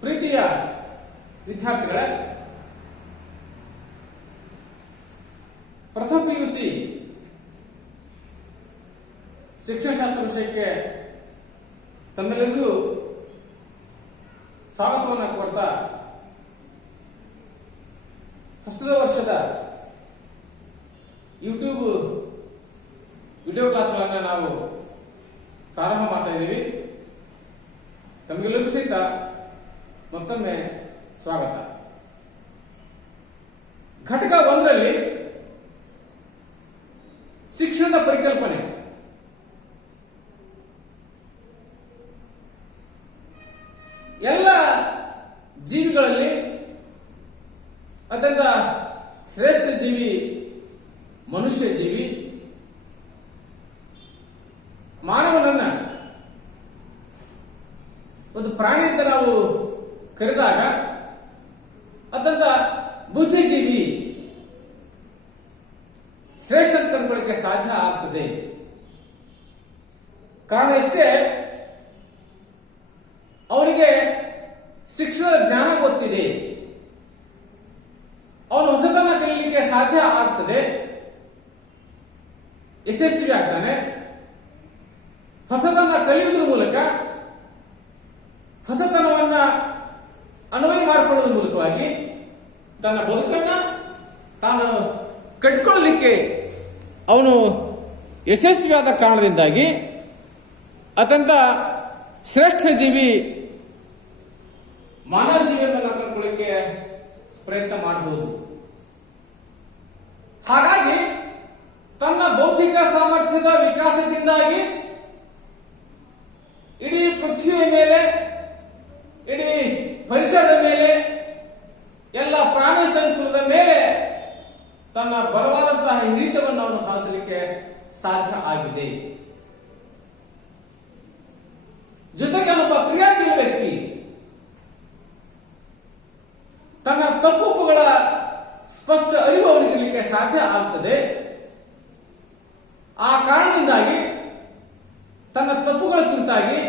ಪ್ರೀತಿಯ ವಿದ್ಯಾರ್ಥಿಗಳೇ, ಪ್ರಥಮ PUC ಶಿಕ್ಷಣಶಾಸ್ತ್ರ ವಿಷಯಕ್ಕೆ ತಮ್ಮೆಲ್ಲರಿಗೂ ಸ್ವಾಗತವನ್ನು ಕೋರ್ತಾ ಪ್ರಸ್ತುತ ವರ್ಷದ ಯೂಟ್ಯೂಬ್ ವಿಡಿಯೋ ಕ್ಲಾಸ್ಗಳನ್ನು ನಾವು ಪ್ರಾರಂಭ ಮಾಡ್ತಾ ಇದ್ದೀವಿ. ತಮಗೆಲ್ಲರಿಗೂ ಸಹಿತ ಮತ್ತೊಮ್ಮೆ ಸ್ವಾಗತ. ಘಟಕ 1ರಲ್ಲಿ ಶಿಕ್ಷಣದ ಪರಿಕಲ್ಪನೆ, ಎಲ್ಲ ಜೀವಿಗಳಲ್ಲಿ ಅತ್ಯಂತ ಶ್ರೇಷ್ಠ ಜೀವಿ ಮನುಷ್ಯ ಜೀವಿ. ಮಾನವನನ್ನ ಒಂದು ಪ್ರಾಣಿ ಅಂತ ನಾವು ಕರೆದಾಗ ಅತ್ಯಂತ ಬುದ್ಧಿಜೀವಿ, ಶ್ರೇಷ್ಠ ಅಂತ ಕಂಡುಕೊಳ್ಳಕ್ಕೆ ಸಾಧ್ಯ ಆಗ್ತದೆ. ಕಾರಣ ಇಷ್ಟೇ, ಅವನಿಗೆ ಶಿಕ್ಷಣದ ಜ್ಞಾನ ಗೊತ್ತಿದೆ, ಅವನು ಹೊಸತನ್ನ ಕಲಿಯಲಿಕ್ಕೆ ಸಾಧ್ಯ ಆಗ್ತದೆ, ಯಶಸ್ವಿ ಆಗ್ತಾನೆ. ಹೊಸತನ್ನ ಕಲಿಯುವುದರ ಮೂಲಕ, ಹೊಸತನವನ್ನ ಅನ್ವಯ ಮಾಡಿಕೊಳ್ಳುವುದರ ಮೂಲಕವಾಗಿ ತನ್ನ ಬದುಕನ್ನ ತಾನು ಕಟ್ಕೊಳ್ಳಲಿಕ್ಕೆ ಅವನು ಯಶಸ್ವಿಯಾದ ಕಾರಣದಿಂದಾಗಿ ಅತ್ಯಂತ ಶ್ರೇಷ್ಠ ಜೀವಿ ಮಾನವ ಜೀವಿಯನ್ನು ಕಂಡುಕೊಳ್ಳಿಕ್ಕೆ ಪ್ರಯತ್ನ ಮಾಡಬಹುದು. ಹಾಗಾಗಿ ತನ್ನ ಬೌದ್ಧಿಕ ಸಾಮರ್ಥ್ಯದ ವಿಕಾಸದಿಂದಾಗಿ ಇಡೀ ಪೃಥ್ವಿಯ ಮೇಲೆ, ಇಡೀ ಪರಿಸರದ ಮೇಲೆ, ಎಲ್ಲ ಪ್ರಾಣಿ ಸಂಕುಲದ ಮೇಲೆ ತನ್ನ ಬಲವಾದಂತಹ ಹಿಡಿತವನ್ನು ಅವನು ಸಾಧಿಸಲಿಕ್ಕೆ ಸಾಧ್ಯ ಆಗಿದೆ. ಜೊತೆಗೆ ಒಬ್ಬ ಕ್ರಿಯಾಶೀಲ ವ್ಯಕ್ತಿ ತನ್ನ ತಪ್ಪುಗಳ ಸ್ಪಷ್ಟ ಅರಿವು ಅವನಿಗಿರಲಿಕ್ಕೆ ಸಾಧ್ಯ ಆಗ್ತದೆ. ಆ ಕಾರಣದಿಂದಾಗಿ ತನ್ನ ತಪ್ಪುಗಳ ಕುರಿತಾಗಿ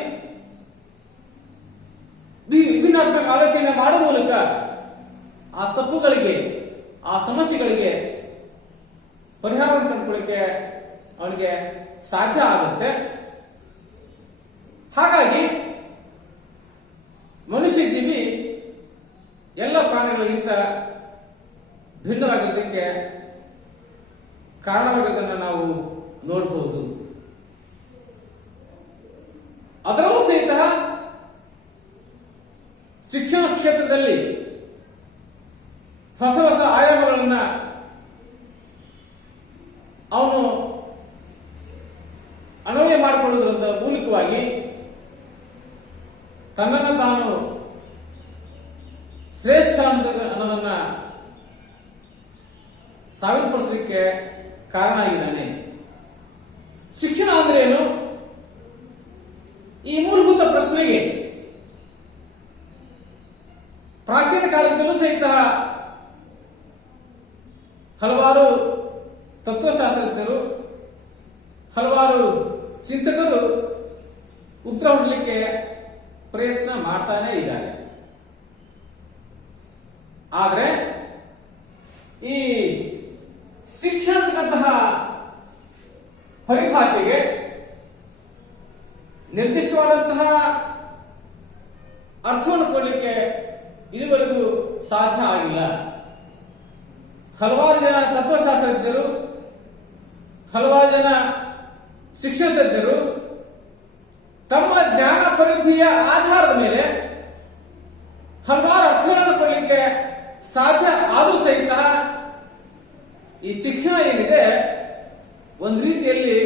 ವಿಭಿನ್ನಾತ್ಮಕ ಆಲೋಚನೆ ಮಾಡುವ ಮೂಲಕ ಆ ತಪ್ಪುಗಳಿಗೆ, ಆ ಸಮಸ್ಯೆಗಳಿಗೆ ಪರಿಹಾರವನ್ನು ಕಂಡುಕೊಳ್ಳಿಕ್ಕೆ ಅವನಿಗೆ ಸಾಧ್ಯ ಆಗುತ್ತೆ. ಹಾಗಾಗಿ ಮನುಷ್ಯ ಜೀವಿ ಎಲ್ಲ ಪ್ರಾಣಿಗಳಿಗಿಂತ ಭಿನ್ನವಾಗಿರೋದಕ್ಕೆ ಕಾರಣವಾಗಿರೋದನ್ನು ನಾವು ನೋಡಬಹುದು. ಅದರಲ್ಲೂ ಸಹಿತ ಶಿಕ್ಷಣ ಕ್ಷೇತ್ರದಲ್ಲಿ ಹೊಸ ಹೊಸ ಆಯಾಮಗಳನ್ನ ಅವನು ಅನ್ವಯ ಮಾಡಿಕೊಳ್ಳುವುದರ ಮೂಲಕವಾಗಿ ತನ್ನನ್ನು ತಾನು ಶ್ರೇಷ್ಠ ಅನ್ನೋದನ್ನ ಸಾಬೀತುಪಡಿಸಲಿಕ್ಕೆ ಕಾರಣ ಆಗಿದ್ದಾನೆ. ಶಿಕ್ಷಣ ಅಂದ್ರೆ ಏನು? ಈ ಮೂಲಭೂತ ಪ್ರಶ್ನೆಗೆ ಪ್ರಾಚೀನ ಕಾಲದಲ್ಲೂ ಸಹಿತ ಹಲವಾರು ತತ್ವಶಾಸ್ತ್ರಜ್ಞರು, ಹಲವಾರು ಚಿಂತಕರು ಉತ್ತರ ಹುಡಲಿಕ್ಕೆ ಪ್ರಯತ್ನ ಮಾಡ್ತಾನೆ ಇದ್ದಾರೆ. ಆದರೆ ಈ ಶಿಕ್ಷಣದಂತಹ ಪರಿಭಾಷೆಗೆ ನಿರ್ದಿಷ್ಟವಾದಂತಹ ಅರ್ಥವನ್ನು ಕೊಡಲಿಕ್ಕೆ ಇದುವರೆಗೂ ಸಾಧ್ಯ ಆಗಿಲ್ಲ. ಹಲವಾರು ಜನ ತತ್ವಶಾಸ್ತ್ರಜ್ಞರು, ಹಲವಾರು ಜನ ಶಿಕ್ಷಣ ತಜ್ಞರು ತಮ್ಮ ಜ್ಞಾನ ಪರಿಧಿಯ ಆಧಾರದ ಮೇಲೆ ಹಲವಾರು ಅರ್ಥಗಳನ್ನು ಕೊಡಲಿಕ್ಕೆ ಸಾಧ್ಯ ಆದರೂ ಸಹಿತ ಈ ಶಿಕ್ಷಣ ಏನಿದೆ ಒಂದು ರೀತಿಯಲ್ಲಿ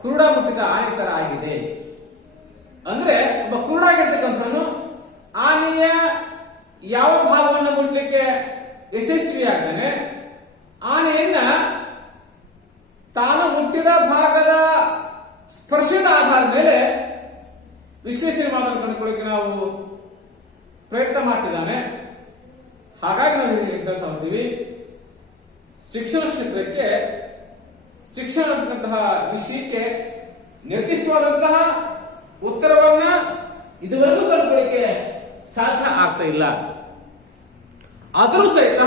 ಕುರುಡ ಮುಟ್ಟಿದ ಆನೆ ತರ ಆಗಿದೆ. ಅಂದ್ರೆ ಒಬ್ಬ ಕುರುಡಾಗಿರ್ತಕ್ಕಂಥವನು ಆನೆಯ ಯಾವ ಭಾಗವನ್ನು ಮುಟ್ಟಲಿಕ್ಕೆ ಯಶಸ್ವಿ ಆಗ್ತಾನೆ, ಆನೆಯನ್ನ ತಾನು ಮುಟ್ಟಿದ ಭಾಗದ ಸ್ಪರ್ಶದ ಆಧಾರದ ಮೇಲೆ ವಿಶ್ಲೇಷಣೆ ಮಾಡೋದನ್ನು ಕಂಡುಕೊಳ್ಳಿಕ್ಕೆ ನಾವು ಪ್ರಯತ್ನ ಮಾಡ್ತಿದ್ದಾನೆ. ಹಾಗಾಗಿ ನಾವು ಹೇಳ್ತಾ ಹೋಗ್ತೀವಿ, ಶಿಕ್ಷಣ ಕ್ಷೇತ್ರಕ್ಕೆ, ಶಿಕ್ಷಣ ಅಂತಕ್ಕಂತಹ ವಿಷಯಕ್ಕೆ ನಿರ್ದಿಷ್ಟವಾದಂತಹ ಉತ್ತರವನ್ನ ಇದುವರೆಗೂ ಕಂಡುಕೊಳ್ಳಿಕ್ಕೆ ಸಾಧ್ಯ ಆಗ್ತಾ ಇಲ್ಲ. ಆದರೂ ಸಹಿತ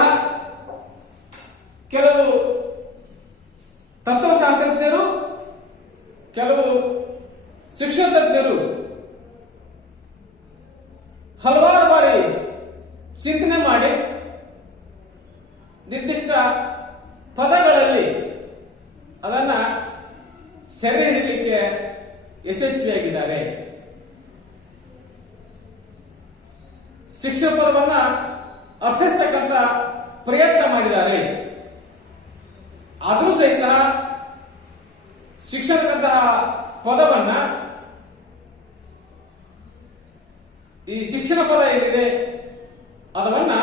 ಕೆಲವು ತತ್ವಶಾಸ್ತ್ರಜ್ಞರು, ಕೆಲವು ಶಿಕ್ಷಣ ತಜ್ಞರು ಹಲವಾರು ಬಾರಿ ಚಿಂತನೆ ಮಾಡಿ ನಿರ್ದಿಷ್ಟ ಪದಗಳಲ್ಲಿ ಅದನ್ನ ಸೆರೆ ಹಿಡಿಯಲಿಕ್ಕೆ ಯಶಸ್ವಿಯಾಗಿದ್ದಾರೆ. ಶಿಕ್ಷಣ ಪದವನ್ನ ಅರ್ಥೈಸ್ತಕ್ಕಂಥ ಪ್ರಯತ್ನ ಮಾಡಿದ್ದಾರೆ. ಆದರೂ ಸಹಿತ ಶಿಕ್ಷಣಕ್ಕಂತಹ ಪದವನ್ನ, ಈ ಶಿಕ್ಷಣ ಪದ ಏನಿದೆ ಅದನ್ನ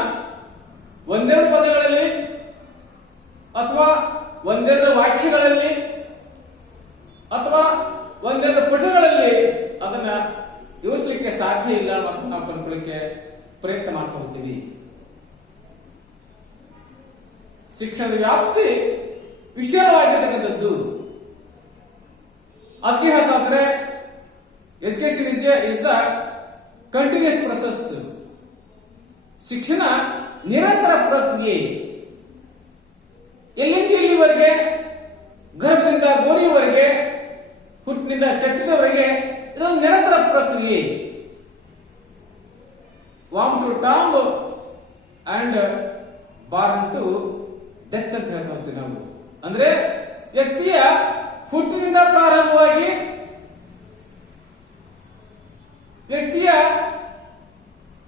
ಒಂದೆರಡು ಪದಗಳಲ್ಲಿ ಅಥವಾ ಒಂದೆರಡು ವಾಕ್ಯಗಳಲ್ಲಿ ಅಥವಾ ಒಂದೆರಡು ಪುಟಗಳಲ್ಲಿ ಅದನ್ನ ಯೋಚಿಸಲಿಕ್ಕೆ ಸಾಧ್ಯ ಇಲ್ಲ ಮತ್ತು ನಾವು ಕಂಡುಕೊಳ್ಳಿಕ್ಕೆ ಪ್ರಯತ್ನ ಮಾಡ್ತಾ ಹೋಗ್ತೀವಿ. ಶಿಕ್ಷಣದ ವ್ಯಾಪ್ತಿ ವಿಶಾಲವಾಗಿರ್ತಕ್ಕಂಥದ್ದು. ಅದಕ್ಕೆ ಹೇಳ್ತಾರೆ education is the continuous process. ಶಿಕ್ಷಣ ನಿರಂತರ ಪ್ರಕ್ರಿಯೆ. ಎಲ್ಲಿಂದ ಎಲ್ಲಿವರೆಗೆ? ಗರ್ಭದಿಂದ ಗೋರಿಯವರೆಗೆ, ಹುಟ್ಟಿನಿಂದ ಚಟ್ಟದವರೆಗೆ ಇದೊಂದು ನಿರಂತರ ಪ್ರಕ್ರಿಯೆ. Womb to tomb and born to death ಅಂತ ಹೇಳ್ತಾ ಹೋಗ್ತೀವಿ ನಾವು. ಅಂದ್ರೆ ವ್ಯಕ್ತಿಯ ಹುಟ್ಟಿನಿಂದ ಪ್ರಾರಂಭವಾಗಿ ವ್ಯಕ್ತಿಯ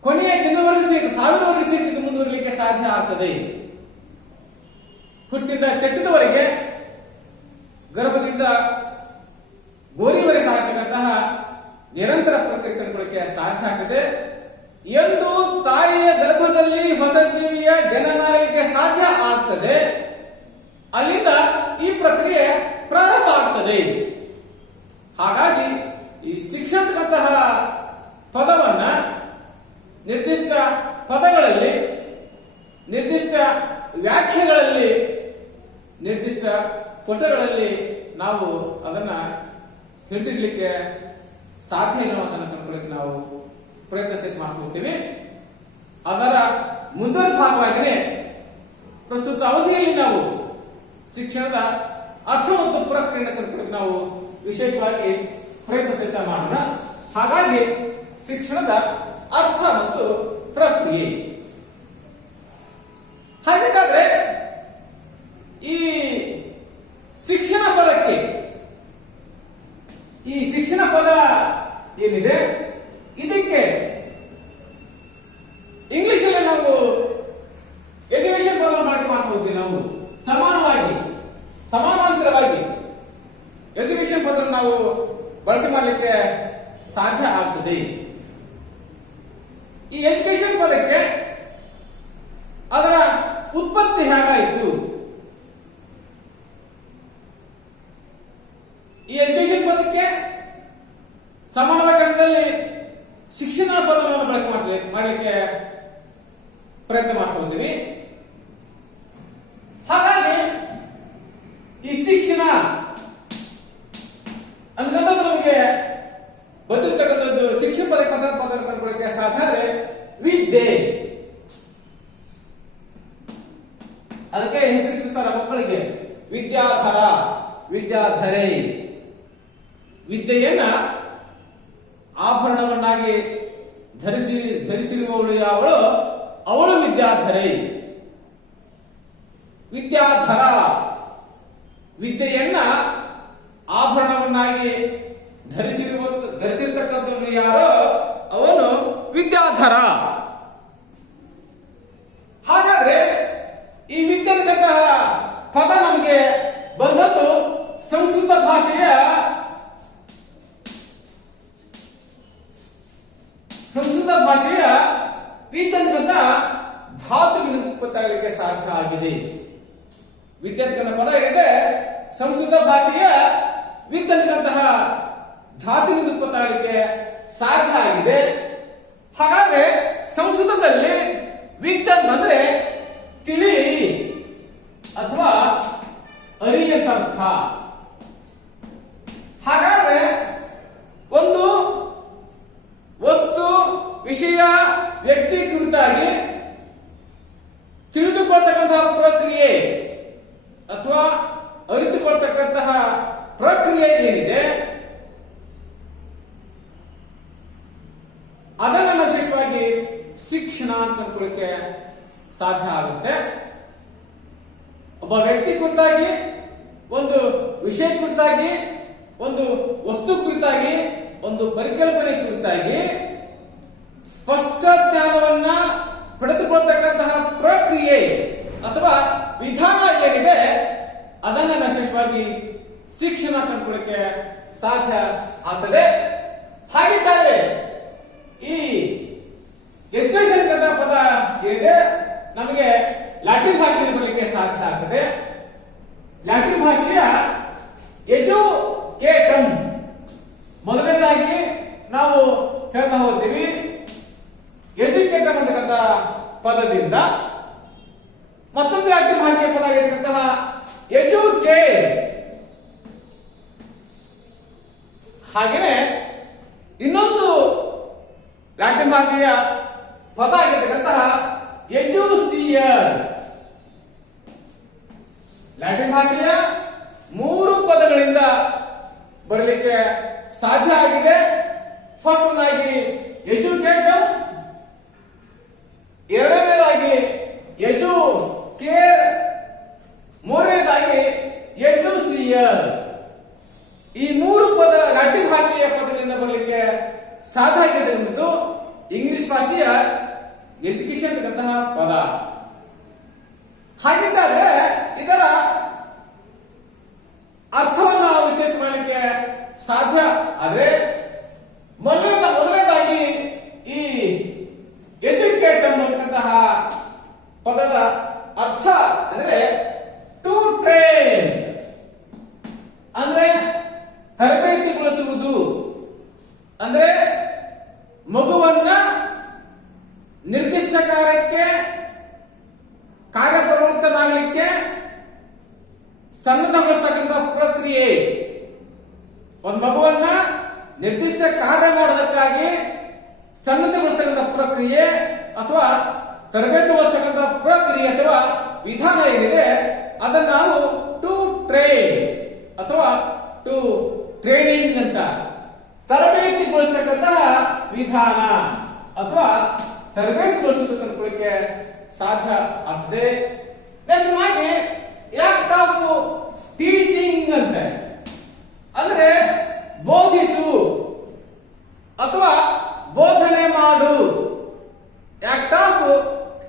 ಕೊನೆಯ ದಿನವರೆಗೂ ಸೇರಿ ಸಾವಿರವರೆಗೂ ಸೇರಿ ಮುಂದುವರಲಿಕ್ಕೆ ಸಾಧ್ಯ ಆಗ್ತದೆ. ಹುಟ್ಟಿನಿಂದ ಚಟ್ಟದವರೆಗೆ, ಗರ್ಭದಿಂದ ಗೋರಿವರೆಗೆ ಸಾಗತಕ್ಕಂತಹ ನಿರಂತರ ಪ್ರಕ್ರಿಯೆ ಕಂಡುಕೊಳ್ಳಕ್ಕೆ ಸಾಧ್ಯ ಆಗ್ತದೆ. ಎಂದು ತಾಯಿಯ ಗರ್ಭದಲ್ಲಿ ಹೊಸ ಜೀವಿಯ ಜನನಾಗಲಿಕ್ಕೆ ಸಾಧ್ಯ ಆಗ್ತದೆ, ಅಲ್ಲಿಂದ ಈ ಪ್ರಕ್ರಿಯೆ ಪ್ರಾರಂಭ ಆಗ್ತದೆ. ಹಾಗಾಗಿ ಈ ಶಿಕ್ಷಣದಂತಹ ಪದವನ್ನ ನಿರ್ದಿಷ್ಟ ಪದಗಳಲ್ಲಿ, ನಿರ್ದಿಷ್ಟ ವ್ಯಾಖ್ಯೆಗಳಲ್ಲಿ, ನಿರ್ದಿಷ್ಟ ಪುಟಗಳಲ್ಲಿ ನಾವು ಅದನ್ನ ಹಿಡಿದಿಡ್ಲಿಕ್ಕೆ ಸಾಧ್ಯ ಇಲ್ಲ ಅದನ್ನು ಕಂಡುಕೊಳ್ಳಿಕ್ಕೆ ನಾವು ಪ್ರಯತ್ನ ಮಾಡ್ತಾ ಹೋಗ್ತೀವಿ. ಅದರ ಮುಂದುವರೆದ ಭಾಗವಾಗಿಯೇ ಪ್ರಸ್ತುತ ಅವಧಿಯಲ್ಲಿ ನಾವು ಶಿಕ್ಷಣದ ಅರ್ಥ ಮತ್ತು ಪ್ರಕ್ರಿಯೆಯನ್ನು ಕಂಡುಕೊಳ್ಳಿಕ್ಕೆ ನಾವು ವಿಶೇಷವಾಗಿ ಪ್ರಯತ್ನ ಮಾಡೋಣ. ಹಾಗಾಗಿ ಶಿಕ್ಷಣದ ಅರ್ಥ ಮತ್ತು ಪ್ರಕ್ರಿಯೆ. ಹಾಗಾದ್ರೆ ಈ ಶಿಕ್ಷಣ ಪದಕ್ಕೆ, ಈ ಶಿಕ್ಷಣ ಪದ ಏನಿದೆ ಇದಕ್ಕೆ ಇಂಗ್ಲಿಷ್ ಅಲ್ಲಿ ನಾವು ಎಜುಕೇಶನ್ ಪದ ಬಳಕೆ ಮಾಡ್ತಾ ಹೋಗ್ತೀವಿ. ನಾವು ಸಮಾನಾಂತರವಾಗಿ ಎಜುಕೇಶನ್ ಪದ ನಾವು ಬಳಕೆ ಮಾಡಲಿಕ್ಕೆ ಸಾಧ್ಯ ಆಗ್ತದೆ. ಈ ಎಜುಕೇಶನ್ ಪದಕ್ಕೆ ಅದರ ಉತ್ಪತ್ತಿ ಹೇಗಾಯಿತು? ಈ ಎಜುಕೇಶನ್ ಪದಕ್ಕೆ ಸಮಾನವಾಗಿ ಕನ್ನಡದಲ್ಲಿ ಶಿಕ್ಷಣ ಪದವನ್ನು ಬಳಕೆ ಮಾಡಲಿಕ್ಕೆ ಪ್ರಯತ್ನ ಮಾಡ್ತಾ ಹೋಗ್ತೀವಿ. ಹಾಗಾಗಿ ಈ ಶಿಕ್ಷಣ ಅಂದ್ರೆ ನಮಗೆ ಬಂದಿರತಕ್ಕಂಥದ್ದು ಶಿಕ್ಷಣ ಪದ ಕಂಡುಕೊಳ್ಳಕ್ಕೆ ಸಾಧ್ಯ ವಿದ್ಯೆ. ಅದಕ್ಕೆ ಹೆಸರಿಟ್ಟಿರ್ತಾರೆ ಮಕ್ಕಳಿಗೆ ವಿದ್ಯಾಧರ, ವಿದ್ಯಾಧರೆ. ವಿದ್ಯೆಯನ್ನ ಆಭರಣವನ್ನಾಗಿ ಧರಿಸಿರುವವಳು ಯಾವಳು ಅವಳು ವಿದ್ಯಾಧರೆ. ವಿದ್ಯಾಧರ ವಿದ್ಯೆಯನ್ನ ಆಭರಣವನ್ನಾಗಿ ಧರಿಸಿರ್ತಕ್ಕಂಥವನು ಯಾರೋ ಅವನು ವಿದ್ಯಾಧರ. ಹಾಗಾದ್ರೆ ಈ ವಿದ್ಯಾರ್ಥಿಗಳಂತಹ ಪದ ನಮಗೆ ಬಂದದ್ದು ಸಂಸ್ಕೃತ ಭಾಷೆಯ ವಿದ್ಯಂತ ಧಾತುವಿನ ಉತ್ಪತ್ತಿಯಾಗಲಿಕ್ಕೆ ಸಾಧ್ಯ ಆಗಿದೆ. ವಿದ್ಯಾರ್ಥಿಗಳ ಪದ ಏನಿದೆ ಸಂಸ್ಕೃತ ಭಾಷೆಯ ವಿದ್ಯಂತಹ ಧಾತುವಿನ ಉತ್ಪತ್ತಿಯಾಗಲಿಕ್ಕೆ ಸಾಧ್ಯ ಆಗಿದೆ. ಹಾಗಾದ್ರೆ ಸಂಸ್ಕೃತದಲ್ಲಿ ವಿದ್ಯಂತ ಅಂದ್ರೆ ತಿಳಿ ಅಥವಾ ಅರಿ ಅಂತ ಅರ್ಥ. ಹಾಗಾದ್ರೆ ಒಂದು ವಸ್ತು, ವಿಷಯ, ಸಾಧ್ಯ ಆಗುತ್ತೆ. ಒಬ್ಬ ವ್ಯಕ್ತಿ ಕುರಿತಾಗಿ, ಒಂದು ವಿಷಯ ಕುರಿತಾಗಿ, ಒಂದು ವಸ್ತು ಕುರಿತಾಗಿ, ಒಂದು ಪರಿಕಲ್ಪನೆ ಕುರಿತಾಗಿ ಸ್ಪಷ್ಟ ಜ್ಞಾನವನ್ನ ಪಡೆದುಕೊಳ್ಳತಕ್ಕಂತಹ ಪ್ರಕ್ರಿಯೆ ಅಥವಾ ವಿಧಾನ ಏನಿದೆ ಅದನ್ನ ವಿಶೇಷವಾಗಿ ಶಿಕ್ಷಣ ಕಂಡುಕೊಳ್ಳಕ್ಕೆ ಸಾಧ್ಯ ಆಗ್ತದೆ. ಹಾಗಿದ್ದರೆ ಈ ಎಜುಕೇಶನ್ ಅಂತ ಪದ ಏನಿದೆ ನಮಗೆ ಲ್ಯಾಟಿನ್ ಭಾಷೆಯಲ್ಲಿ ಬರಲಿಕ್ಕೆ ಸಾಧ್ಯ ಆಗ್ತದೆ. ಲ್ಯಾಟಿನ್ ಭಾಷೆಯ ಎಜುಕೇಟಮ್ ಮೊದಲನೇದಾಗಿ ನಾವು ಹೇಳ್ತಾ ಹೋಗ್ತೀವಿ. ಎಜುಕೇಟಮ್ ಅಂತಕ್ಕಂಥ ಪದದಿಂದ ಮತ್ತೊಂದು ಲ್ಯಾಟಿನ್ ಭಾಷೆಯ ಪದ ಆಗಿರ್ತಕ್ಕಂತಹ ಎಜುಕೇರ್, ಹಾಗೆಯೇ ಇನ್ನೊಂದು ಲ್ಯಾಟಿನ್ ಭಾಷೆಯ ಪದ ಆಗಿರ್ತಕ್ಕಂತಹ ಎಜುಸಿಯರ್. ಲ್ಯಾಟಿನ್ ಭಾಷೆಯ 3 ಪದಗಳಿಂದ ಬರಲಿಕ್ಕೆ ಸಾಧ್ಯ ಆಗಿದೆ. ಫಸ್ಟ್ ಒಂದಾಗಿ ಎಜುಕೇಟಮ್, ಎರಡನೇದಾಗಿ ಎಜುಕೇರ್, ಮೂರನೇದಾಗಿ ಎಜುಸಿಯರ್. ಈ 3 ಪದ ಲ್ಯಾಟಿನ್ ಭಾಷೆಯ ಪದಗಳಿಂದ ಬರಲಿಕ್ಕೆ ಸಾಧ್ಯ ಆಗಿದೆ ಎಂಬುದು ಇಂಗ್ಲಿಷ್ ಭಾಷೆಯ ಎಜುಕೇಶನ್ ಅಂತಕ್ಕಂತಹ ಪದ. ಹಾಗಿದ್ದರೆ ಇದರ ಅರ್ಥವನ್ನು ನಾವು ವಿಶ್ಲೇಷಣೆ ಮಾಡಲಿಕ್ಕೆ ಸಾಧ್ಯ. ಆದರೆ ಮೊದಲನೇದಾಗಿ ಈ ಎಜುಕೇಟಮ್ ಅಂತಕ್ಕಂತಹ ಪದದ ಅರ್ಥ ಅಂದ್ರೆ ಟು ಟ್ರೈನ್, ಅಂದ್ರೆ ತರಬೇತಿಗೊಳಿಸುವುದು, ಅಂದ್ರೆ ಮಗುವನ್ನ ನಿರ್ದಿಷ್ಟ ಕಾರ್ಯಕ್ಕೆ ಕಾರ್ಯಪ್ರವೃತ್ತನಾಗಲಿಕ್ಕೆ ಸನ್ನದ್ಧಗೊಳಿಸ್ತಕ್ಕಂಥ ಪ್ರಕ್ರಿಯೆ. ಒಂದು ಮಗುವನ್ನ ನಿರ್ದಿಷ್ಟ ಕಾರ್ಯ ಮಾಡೋದಕ್ಕಾಗಿ ಸನ್ನದ್ಧಗೊಳಿಸ್ತಕ್ಕಂಥ ಪ್ರಕ್ರಿಯೆ ಅಥವಾ ತರಬೇತಿಗೊಳಿಸ್ತಕ್ಕಂಥ ಪ್ರಕ್ರಿಯೆ ಅಥವಾ ವಿಧಾನ ಏನಿದೆ ಅದನ್ನು ನಾವು ಟು ಟ್ರೈನ್ ಅಥವಾ ಟು ಟ್ರೈನಿಂಗ್ ಅಂತ, ತರಬೇತಿಗೊಳಿಸ್ತಕ್ಕಂತಹ ವಿಧಾನ ಅಥವಾ ತರಬೇತಿಗೊಳಿಸೋದಕ್ಕೆ ಸಾಧ್ಯ ಆಗ್ತದೆ. ನೆಕ್ಸ್ಟ್ ಆಗಿ ಆಕ್ಟ್ ಆಫ್ ಟೀಚಿಂಗ್ ಅಂತ, ಅಂದ್ರೆ ಬೋಧಿಸು ಅಥವಾ ಬೋಧನೆ ಮಾಡು. ಆಕ್ಟ್ ಆಫ್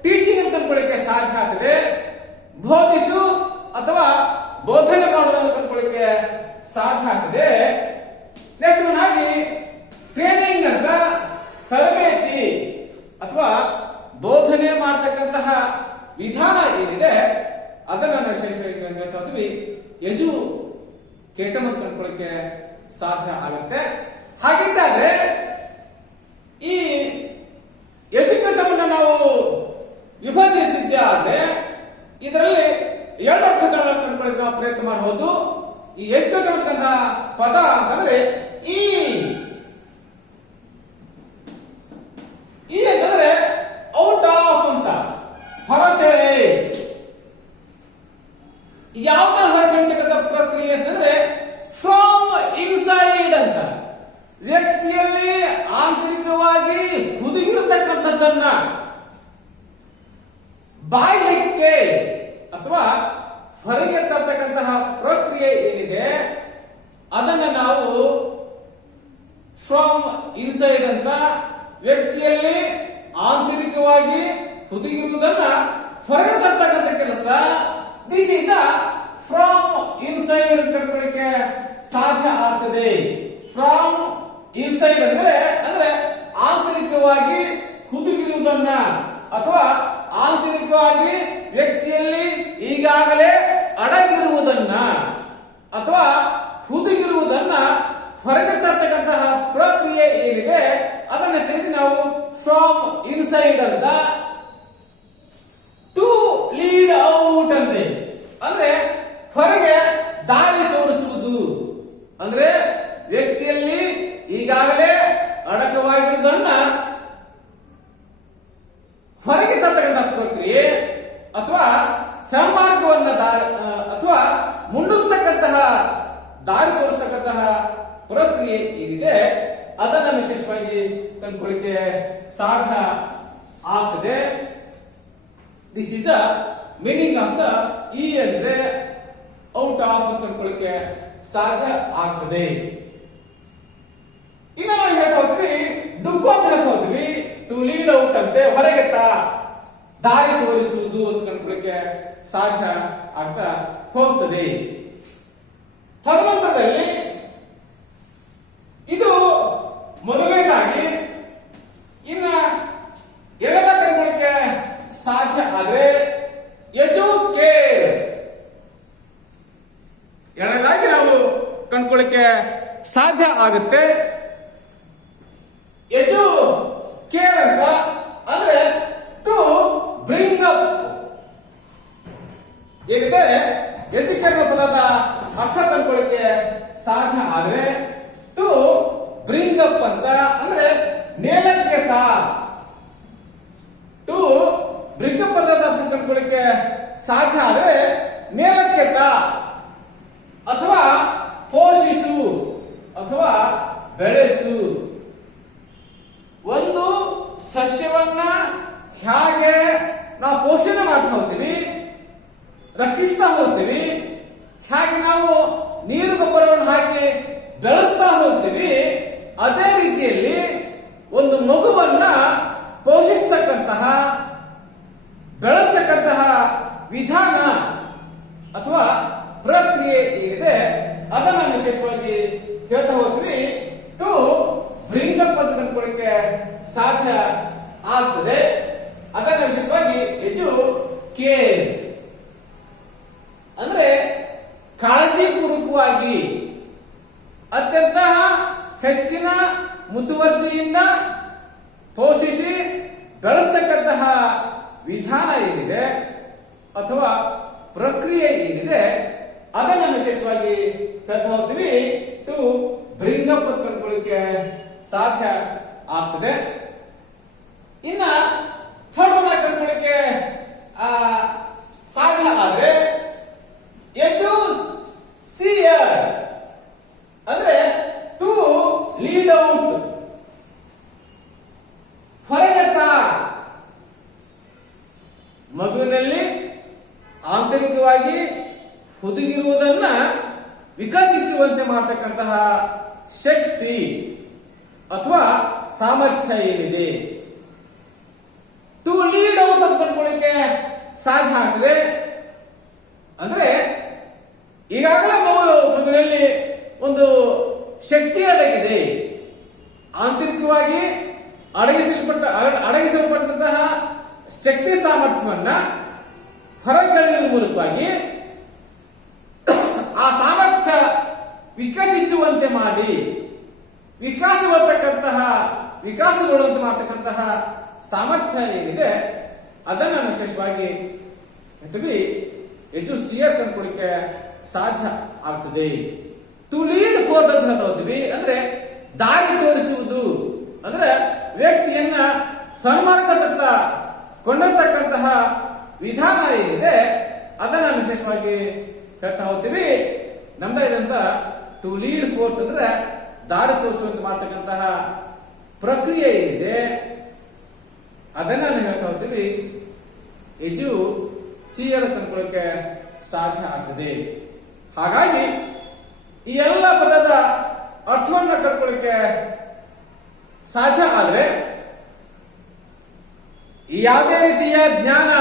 ಟೀಚಿಂಗ್ ಅಂತ ಅನ್ಕೊಳ್ಳಿಕ್ಕೆ ಸಾಧ್ಯ ಆಗ್ತದೆ. ಬೋಧಿಸು ಅಥವಾ ಬೋಧನೆ ಮಾಡುವುದು ಅನ್ಕೊಳ್ಳಿಕ್ಕೆ ಸಾಧ್ಯ ಆಗ್ತದೆ. ನೆಕ್ಸ್ಟ್ ಆಗಿ ಟ್ರೈನಿಂಗ್ ಅಂತ, ತರಬೇತಿ ಅಥವಾ ಬೋಧನೆ ಮಾಡತಕ್ಕಂತಹ ವಿಧಾನ ಏನಿದೆ ಅದನ್ನ ನಾವು ವಿಶೇಷವಾಗಿ ಎಜುಕೇಟಮ್ ಅಂತ ಕಂಡುಕೊಳ್ಳಿಕ್ಕೆ ಸಾಧ್ಯ ಆಗುತ್ತೆ. ಹಾಗಿದ್ದರೆ ಈ ಎಜುಕೇಟಮ್ ಅನ್ನು ನಾವು ವಿಭಜಿಸಿದ್ದೆ ಆದ್ರೆ ಇದರಲ್ಲಿ 2 ಅರ್ಥಗಳನ್ನು ಕಂಡುಕೊಳ್ಳಿಕ್ಕೆ ನಾವು ಪ್ರಯತ್ನ ಮಾಡಬಹುದು. ಈ ಎಜುಕೇಟಮ್ ಅಂತಕ್ಕಂತಹ ಪದ ಅಂತಂದ್ರೆ ಈ ಅಂತಂದ್ರೆ ಔಟ್ ಆಫ್ ಅಂತ, ಹೊರಸೆಳೆ. ಯಾವ ಹೊರಸೆಳೆತಕ್ಕಂಥ ಪ್ರಕ್ರಿಯೆ ಅಂತಂದ್ರೆ ಫ್ರಮ್ ಇನ್ಸೈಡ್ ಅಂತ, ವ್ಯಕ್ತಿಯಲ್ಲಿ ಆಂತರಿಕವಾಗಿ ಹುದುಗಿರತಕ್ಕಂಥದ್ದನ್ನ ಬಾಹ್ಯಕ್ಕೆ ಅಥವಾ ಹೊರಗೆ ತರ್ತಕ್ಕಂತಹ ಪ್ರಕ್ರಿಯೆ ಏನಿದೆ ಅದನ್ನ ನಾವು ಫ್ರಮ್ ಇನ್ಸೈಡ್ ಅಂತ, ವ್ಯಕ್ತಿಯಲ್ಲಿ ಆಂತರಿಕವಾಗಿ ಹುದುಗಿರುವುದನ್ನ ಹೊರಗೆ ತರ್ತಕ್ಕಂಥ ಕೆಲಸ. ದಿಸ್ ಈಸ್ ಫ್ರಮ್ ಇನ್ಸೈಡ್ ಕಟ್ಕೊಳ್ಳಿಕ್ಕೆ ಸಾಧ್ಯ ಆಗ್ತದೆ. ಫ್ರಮ್ ಇನ್ಸೈಡ್ ಅಂದ್ರೆ ಆಂತರಿಕವಾಗಿ ಹುದುಗಿರುವುದನ್ನ ಅಥವಾ ಆಂತರಿಕವಾಗಿ ವ್ಯಕ್ತಿಯಲ್ಲಿ ಈಗಾಗಲೇ ಅಡಗಿರುವುದನ್ನ ಅಥವಾ ಹುದುಗಿರುವುದನ್ನ ಹೊರಗೆ ತರ್ತಕ್ಕಂತಹ ಪ್ರಕ್ರಿಯೆ ಏನಿದೆ ಅದನ್ನ ಕರೀತಿ ನಾವು ಫ್ರಮ್ ಇನ್ಸೈಡ್ ಅಂತ. ಟು ಲೀಡ್ ಔಟ್ ಅಂತೆ, ಅಂದ್ರೆ ಹೊರಗೆ ದಾರಿ ತೋರಿಸುವುದು, ಅಂದ್ರೆ ವ್ಯಕ್ತಿಯಲ್ಲಿ ಈಗಾಗಲೇ ಅಡಕವಾಗಿರುವುದನ್ನ ಹೊರಗೆ ತರ್ತಕ್ಕಂಥ ಪ್ರಕ್ರಿಯೆ ಅಥವಾ ಸನ್ಮಾರ್ಗವನ್ನ ಅಥವಾ ಮುನ್ನುಗ್ತಕ್ಕಂತಹ ದಾರಿ ತೋರಿಸ್ತಕ್ಕಂತಹ ಪ್ರಕ್ರಿಯೆ ಏನಿದೆ ಅದನ್ನ ವಿಶೇಷವಾಗಿ ಕಂಡುಕೊಳ್ಳಿಕ್ಕೆ ಸಾಧ್ಯ ಆಗ್ತದೆ. This is a meaning of the E ಅಂದ್ರೆ ಔಟ್ ಆಫ್ ಅಂತ ಕಂಡುಕೊಳ್ಳಿಕ್ಕೆ ಸಾಧ್ಯ ಆಗ್ತದೆ. ಇನ್ನು ನಾವು ಹೇಳ್ತಾ ಹೋದ್ವಿ ಡುಫ್ ಅಂತ ಹೇಳ್ತಾ ಹೋದ್ವಿ. ಟು ಲೀಡ್ ಔಟ್ ಅಂತೆ ಹೊರಗೆತ್ತ ದಾರಿ ತೋರಿಸುವುದು ಅಂತ ಕಂಡುಕೊಳ್ಳಿಕ್ಕೆ ಸಾಧ್ಯ ಆಗ್ತಾ ಹೋಗ್ತದೆ. ತದನಂತರದಲ್ಲಿ ಇದು ಮೊದಲನೇದಾಗಿ ಇನ್ನ ಎರಡನೇ ಕಂಡುಕೊಳ್ಳಿಕ್ಕೆ ಸಾಧ್ಯ ಆದ್ರೆ ಎಜುಕೇರ್. ಎರಡನೇದಾಗಿ ನಾವು ಕಂಡುಕೊಳ್ಳಿಕ್ಕೆ ಸಾಧ್ಯ ಆಗುತ್ತೆ. ಎಜುಕೇರ್ ಅಂತ ಅಂದ್ರೆ ಟು ಬ್ರಿಂಗ್ ಅಪ್ ಏನಿದೆ ಎಜುಕೇರ್ ಪದದ ಅರ್ಥ ಕಂಡುಕೊಳ್ಳಿಕ್ಕೆ ಸಾಧ್ಯ ಆದ್ರೆ ಟು ಬ್ರಿಂಗ್ ಅಪ್ ಅಂತ ಅಂದ್ರೆ ಮೇಲಕ್ಕೆತ. ಟು ಬ್ರಿಂಗ್ ಅಪ್ ಪದದ ಅರ್ಥ ಕಂಡುಕೊಳ್ಳಿಕ್ಕೆ ಸಾಧ್ಯ ಆದ್ರೆ ಮೇಲಕ್ಕೆತ ಅಥವಾ ಪೋಷಿಸು ಅಥವಾ ಬೆಳೆಸು. ಒಂದು ಸಸ್ಯವನ್ನ ಹೇಗೆ ನಾವು ಪೋಷಣೆ ಮಾಡ್ತಾ ಹೋಗ್ತೀವಿ, ರಕ್ಷಿಸ್ತಾ ಹೋಗ್ತೀವಿ, ಹೇಗೆ ನಾವು ನೀರು ಗೊಬ್ಬರವನ್ನು ಹಾಕಿ ಬೆಳೆಸ್ತಾ ಹೋಗ್ತೀವಿ, ಅದೇ ರೀತಿಯಲ್ಲಿ ಒಂದು ಮಗುವನ್ನ ಪೋಷಿಸ್ತಕ್ಕಂತಹ ಬೆಳೆಸ್ತಕ್ಕಂತಹ ವಿಧಾನ ಅಥವಾ ಪ್ರಕ್ರಿಯೆ ಏನಿದೆ ಅದನ್ನ ವಿಶೇಷವಾಗಿ ಹೇಳ್ತಾ ಹೋಗ್ತೀವಿ. ಟು ಬ್ರಿಂಗ್ ಅಪ್ ಅಂತ ಕಂಡುಕೊಳ್ಳಿಕ್ಕೆ ಸಾಧ್ಯ ಆಗ್ತದೆ. ಅದನ್ನ ವಿಶೇಷವಾಗಿ ಎಜುಕೇರ್ ಅಂದ್ರೆ ಕಾಳಜಿ ಪೂರ್ವಕವಾಗಿ ಅತ್ಯಂತ ಹೆಚ್ಚಿನ ಮುತುವರ್ಜಿಯಿಂದ ಪೋಷಿಸಿ ಬೆಳೆಸ್ತಕ್ಕಂತಹ ವಿಧಾನ ಏನಿದೆ ಅಥವಾ ಪ್ರಕ್ರಿಯೆ ಏನಿದೆ ಅದನ್ನು ವಿಶೇಷವಾಗಿ ಹೇಳ್ತಾ ಹೋಗ್ತೀವಿ. ಟು ಬ್ರಿಂಗ್ ಅಪ್ ಅಂತ ಕಂಡುಕೊಳ್ಳಿಕ್ಕೆ ಸಾಧ್ಯ ಆಗ್ತದೆ. ಇನ್ನ ಥರ್ಡ್ ಒನ್ ಕಂಡುಕೊಳ್ಳಿಕ್ಕೆ ಸಾಧ್ಯ ಆದ್ರೆ ಎಜುಸಿಯರ್ ಅಂದ್ರೆ ಟು ಲೀಡ್ ಔಟ್ ಹೊರಗೆತ್ತ. ಮಗುವಿನಲ್ಲಿ ಆಂತರಿಕವಾಗಿ ಹುದುಗಿರುವುದನ್ನ ವಿಕಸಿಸುವಂತೆ ಮಾಡತಕ್ಕಂತಹ ಶಕ್ತಿ ಅಥವಾ ಸಾಮರ್ಥ್ಯ ಏನಿದೆ ಟು ಲೀಡ್ ಔಟ್ ಅಂತ ಕಂಡುಕೊಳ್ಳಿಕ್ಕೆ ಸಾಧ್ಯ ಆಗ್ತದೆ. ಅಂದ್ರೆ ಈಗಾಗಲೇ ಮಗುವಿನಲ್ಲಿ ಒಂದು ಶಕ್ತಿ ಅಡಗಿದೆ. ಆಂತರಿಕವಾಗಿ ಅಡಗಿಸಲ್ಪಟ್ಟಂತಹ ಶಕ್ತಿ ಸಾಮರ್ಥ್ಯವನ್ನ ಹೊರಗೆಳೆಯುವ ಮೂಲಕವಾಗಿ ಆ ಸಾಮರ್ಥ್ಯ ವಿಕಸಿಸುವಂತೆ ಮಾಡಿ ವಿಕಾಸಗೊಳ್ಳುವಂತೆ ಮಾಡತಕ್ಕಂತಹ ಸಾಮರ್ಥ್ಯ ಏನಿದೆ ಅದನ್ನು ವಿಶೇಷವಾಗಿ ಎಜುಸಿಯರ್ ಕಂಡುಕೊಳ್ಳಿಕ್ಕೆ ಸಾಧ್ಯ ಆಗ್ತದೆ. ಟು ಲೀಡ್ ಫೋರ್ತ್ ಅಂತ ಹೇಳ್ತಾ ಹೋಗ್ತೀವಿ ಅಂದ್ರೆ ದಾರಿ ತೋರಿಸುವುದು ಅಂದ್ರೆ ವ್ಯಕ್ತಿಯನ್ನ ಸನ್ಮಾರ್ಗದತ್ತ ಕೊಂಡೊಯ್ತಕ್ಕಂತಹ ವಿಧಾನ ಏನಿದೆ ಅದನ್ನ ವಿಶೇಷವಾಗಿ ಹೇಳ್ತಾ ಹೋಗ್ತೀವಿ. ನಮ್ದಾದಂತ ಟು ಲೀಡ್ ಫೋರ್ತ್ ಅಂದ್ರೆ ದಾರಿ ತೋರಿಸುವಂತೆ ಮಾಡತಕ್ಕಂತಹ ಪ್ರಕ್ರಿಯೆ ಏನಿದೆ ಅದನ್ನ ನಾವು ಹೇಳ್ತಾ ಹೋಗ್ತೀವಿ ಎಜುಸಿಯರ್ ಕಂಡುಕೊಳ್ಳಿಕ್ಕೆ ಸಾಧ್ಯ ಆಗ್ತದೆ. ಹಾಗಾಗಿ ಈ ಎಲ್ಲ ಪದದ ಅರ್ಥವನ್ನ ಕಂಡುಕೊಳ್ಳಿಕ್ಕೆ ಸಾಧ್ಯ ಆದ್ರೆ ಯಾವುದೇ ರೀತಿಯ ಜ್ಞಾನ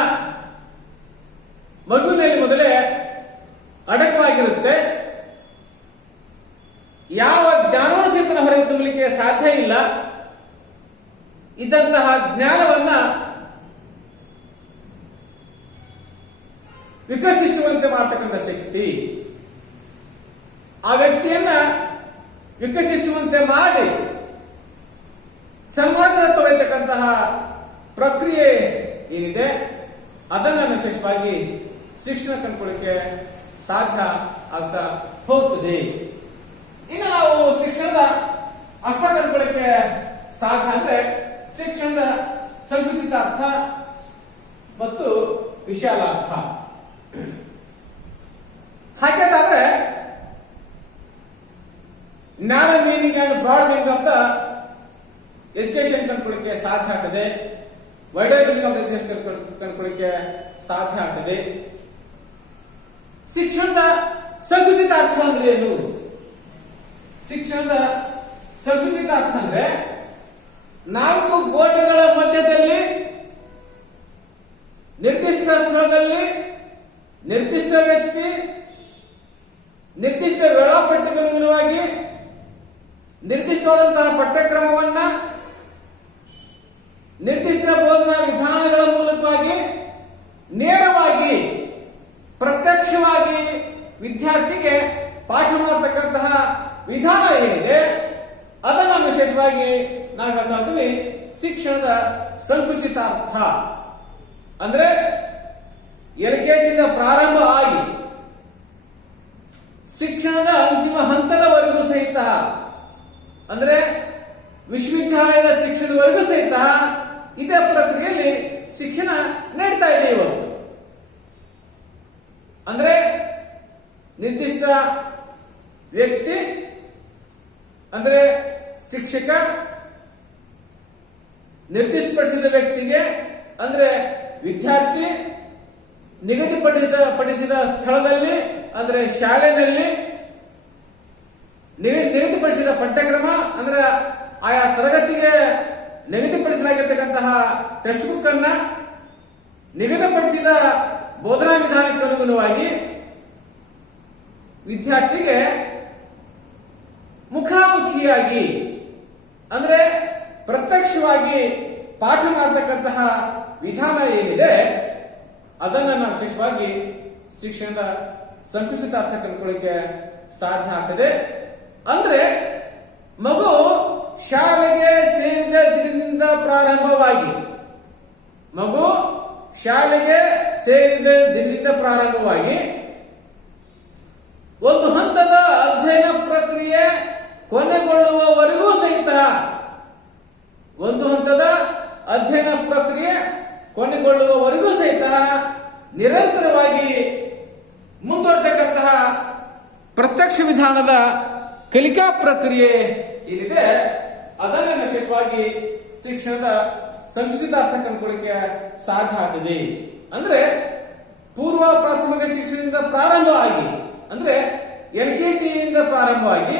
ಮಗುವಿನಲ್ಲಿ ಮೊದಲೇ ಅಡಕವಾಗಿರುತ್ತೆ. ಯಾವ ಜ್ಞಾನವೂ ಸಹಿತ ಹೊರಗೆ ತುಂಬಲಿಕ್ಕೆ ಸಾಧ್ಯ ಇಲ್ಲ. ಇದ್ದಂತಹ ಜ್ಞಾನವನ್ನ ವಿಕಸಿಸುವಂತೆ ಮಾಡತಕ್ಕಂಥ ಶಕ್ತಿ ಆ ವ್ಯಕ್ತಿಯನ್ನ ವಿಕಸಿಸುವಂತೆ ಮಾಡಿ ಸನ್ಮಾರ್ಗದತ್ತ ಒಯ್ಯತಕ್ಕಂತಹ ಪ್ರಕ್ರಿಯೆ ಏನಿದೆ ಅದನ್ನ ವಿಶೇಷವಾಗಿ ಶಿಕ್ಷಣ ಕಂಡುಕೊಳ್ಳಿಕ್ಕೆ ಸಾಧ್ಯ ಆಗ್ತಾ ಹೋಗ್ತದೆ. ಇನ್ನು ನಾವು ಶಿಕ್ಷಣದ ಅರ್ಥ ಕಂಡುಕೊಳ್ಳಿಕ್ಕೆ ಸಾಧ್ಯ ಅಂದ್ರೆ ಶಿಕ್ಷಣದ ಸಂಕುಚಿತ ಅರ್ಥ ಮತ್ತು ವಿಶಾಲ ಅರ್ಥ. ಹಾಗಾದ್ರೆ ಜ್ಞಾನ meaning and broad meaning of the education ಕಂಡುಕೊಳ್ಳಿಕ್ಕೆ ಸಾಧ್ಯ ಆಗ್ತದೆ. Wider meaning of the education ಕಂಡುಕೊಳ್ಳಿಕ್ಕೆ ಸಾಧ್ಯ ಆಗ್ತದೆ. ಶಿಕ್ಷಣದ ಸಂಕುಚಿತ ಅರ್ಥ ಅಂದ್ರೆ ಏನು? ಶಿಕ್ಷಣದ ಸಂಕುಚಿತ ಅರ್ಥ ಅಂದ್ರೆ 4 ಗೋಡೆಗಳ ಮಧ್ಯದಲ್ಲಿ ನಿರ್ದಿಷ್ಟ ಸ್ಥಳದಲ್ಲಿ ನಿರ್ದಿಷ್ಟ ವ್ಯಕ್ತಿ ನಿರ್ದಿಷ್ಟ ವೇಳಾಪಟ್ಟಿಗನುಗುಣವಾಗಿ ನಿರ್ದಿಷ್ಟವಾದಂತಹ ಪಠ್ಯಕ್ರಮವನ್ನ ನಿರ್ದಿಷ್ಟ ಬೋಧನಾ ವಿಧಾನಗಳ ಮೂಲಕವಾಗಿ ನೇರವಾಗಿ ಪ್ರತ್ಯಕ್ಷವಾಗಿ ವಿದ್ಯಾರ್ಥಿಗೆ ಪಾಠ ಮಾಡತಕ್ಕಂತಹ ವಿಧಾನ ಏನಿದೆ ಅದನ್ನು ವಿಶೇಷವಾಗಿ ನಾವು ಹೇಳ್ತಾ ಇದ್ದೀವಿ ಶಿಕ್ಷಣದ ಸಂಕುಚಿತ ಅರ್ಥ. ಅಂದ್ರೆ LKG ಪ್ರಾರಂಭ ಆಗಿ ಶಿಕ್ಷಣದ ಅಂತಿಮ ಹಂತದವರೆಗೂ ಸಹಿತ, ಅಂದ್ರೆ ವಿಶ್ವವಿದ್ಯಾಲಯದ ಶಿಕ್ಷಣದವರೆಗೂ ಸಹಿತ ಇದೇ ಪ್ರಕ್ರಿಯೆಯಲ್ಲಿ ಶಿಕ್ಷಣ ನೀಡ್ತಾ ಇದೆ ಇವತ್ತು. ಅಂದ್ರೆ ನಿರ್ದಿಷ್ಟ ವ್ಯಕ್ತಿ ಅಂದ್ರೆ ಶಿಕ್ಷಕ ನಿರ್ದಿಷ್ಟಪಡಿಸಿದ ವ್ಯಕ್ತಿಗೆ ಅಂದ್ರೆ ವಿದ್ಯಾರ್ಥಿ ನಿಗದಿಪಡಿಸಿದ ಸ್ಥಳದಲ್ಲಿ ಅಂದ್ರೆ ಶಾಲೆಯಲ್ಲಿ ನಿಗದಿಪಡಿಸಿದ ಪಠ್ಯಕ್ರಮ ಅಂದ್ರೆ ಆಯಾ ತರಗತಿಗೆ ನಿಗದಿಪಡಿಸಲಾಗಿರ್ತಕ್ಕಂತಹ ಟೆಕ್ಸ್ಟ್ ಬುಕ್ ಅನ್ನ ನಿಗದಿಪಡಿಸಿದ ಬೋಧನಾ ವಿಧಾನಕ್ಕೆ ಅನುಗುಣವಾಗಿ ವಿದ್ಯಾರ್ಥಿಗೆ ಮುಖಾಮುಖಿಯಾಗಿ ಅಂದ್ರೆ ಪ್ರತ್ಯಕ್ಷವಾಗಿ ಪಾಠ ಮಾಡತಕ್ಕಂತಹ ವಿಧಾನ ಏನಿದೆ ಅದನ್ನ ನಾವು ವಿಶೇಷವಾಗಿ ಶಿಕ್ಷಣದ ಸಂಕುಚಿತ ಅರ್ಥ ಕಂಡುಕೊಳ್ಳಿಕ್ಕೆ ಸಾಧ್ಯ ಆಗ್ತದೆ. ಅಂದ್ರೆ ಮಗು ಶಾಲೆಗೆ ಸೇರಿದ ದಿನದಿಂದ ಪ್ರಾರಂಭವಾಗಿ ಒಂದು ಹಂತದ ಅಧ್ಯಯನ ಪ್ರಕ್ರಿಯೆ ಕೊನೆಗೊಳ್ಳುವವರೆಗೂ ಸಹಿತ ನಿರಂತರವಾಗಿ ಮುಂದುವರೆತಕ್ಕಂತಹ ಪ್ರತ್ಯಕ್ಷ ವಿಧಾನದ ಕಲಿಕಾ ಪ್ರಕ್ರಿಯೆ ಏನಿದೆ ಅದನ್ನು ವಿಶೇಷವಾಗಿ ಶಿಕ್ಷಣದ ಸಂಕುಚಿತ ಅರ್ಥ ಕಂಡುಕೊಳ್ಳಿಕ್ಕೆ ಸಾಧ್ಯ ಆಗ್ತದೆ. ಅಂದ್ರೆ ಪೂರ್ವ ಪ್ರಾಥಮಿಕ ಶಿಕ್ಷಣದಿಂದ ಪ್ರಾರಂಭ ಆಗಿ ಅಂದ್ರೆ LKG ಯಿಂದ ಪ್ರಾರಂಭವಾಗಿ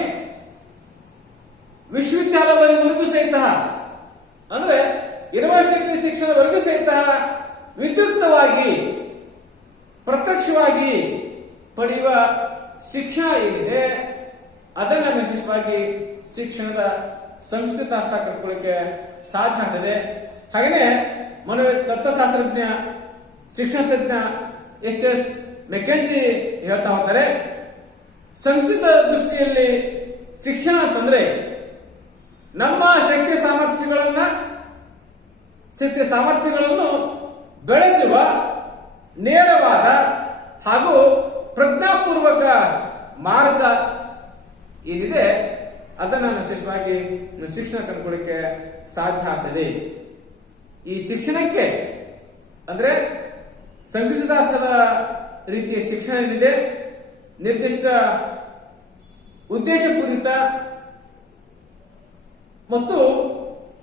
ವಿಶ್ವವಿದ್ಯಾಲಯವರೆಗೂ ಸಹಿತ ಅಂದ್ರೆ ಯೂನಿವರ್ಸಿಟಿ ಶಿಕ್ಷಣವರೆಗೂ ಸಹಿತ ವಿದ್ಯುಕ್ತವಾಗಿ ಪ್ರತ್ಯಕ್ಷವಾಗಿ ಪಡೆಯುವ ಶಿಕ್ಷಣ ಏನಿದೆ ಅದನ್ನು ವಿಶೇಷವಾಗಿ ಶಿಕ್ಷಣದ ಸಂಕುಚಿತ ಅರ್ಥ ಕಂಡುಕೊಳ್ಳಿಕ್ಕೆ ಸಾಧ್ಯ ಆಗ್ತದೆ. ಹಾಗೆಯೇ ತತ್ವಶಾಸ್ತ್ರಜ್ಞ ಶಿಕ್ಷಣ ತಜ್ಞ SS ಮೆಕೆಂಜಿ ಹೇಳ್ತಾ ಹೋಗ್ತಾರೆ, ಸಂಕುಚಿತ ದೃಷ್ಟಿಯಲ್ಲಿ ಶಿಕ್ಷಣ ಅಂತಂದ್ರೆ ನಮ್ಮ ಶಕ್ತಿ ಸಾಮರ್ಥ್ಯಗಳನ್ನು ಬೆಳೆಸುವ ನೇರವಾದ ಹಾಗೂ ಪ್ರಜ್ಞಾಪೂರ್ವಕ ಮಾರ್ಗ ಏನಿದೆ ಅದನ್ನು ವಿಶೇಷವಾಗಿ ಶಿಕ್ಷಣ ಕಂಡುಕೊಳ್ಳಿಕ್ಕೆ ಸಾಧ್ಯ ಆಗ್ತದೆ. ಈ ಶಿಕ್ಷಣಕ್ಕೆ ಅಂದ್ರೆ ಸಂಕುಚಿತಾರ್ಥದ ರೀತಿಯ ಶಿಕ್ಷಣ ಏನಿದೆ ನಿರ್ದಿಷ್ಟ ಉದ್ದೇಶಪೂರಿತ ಮತ್ತು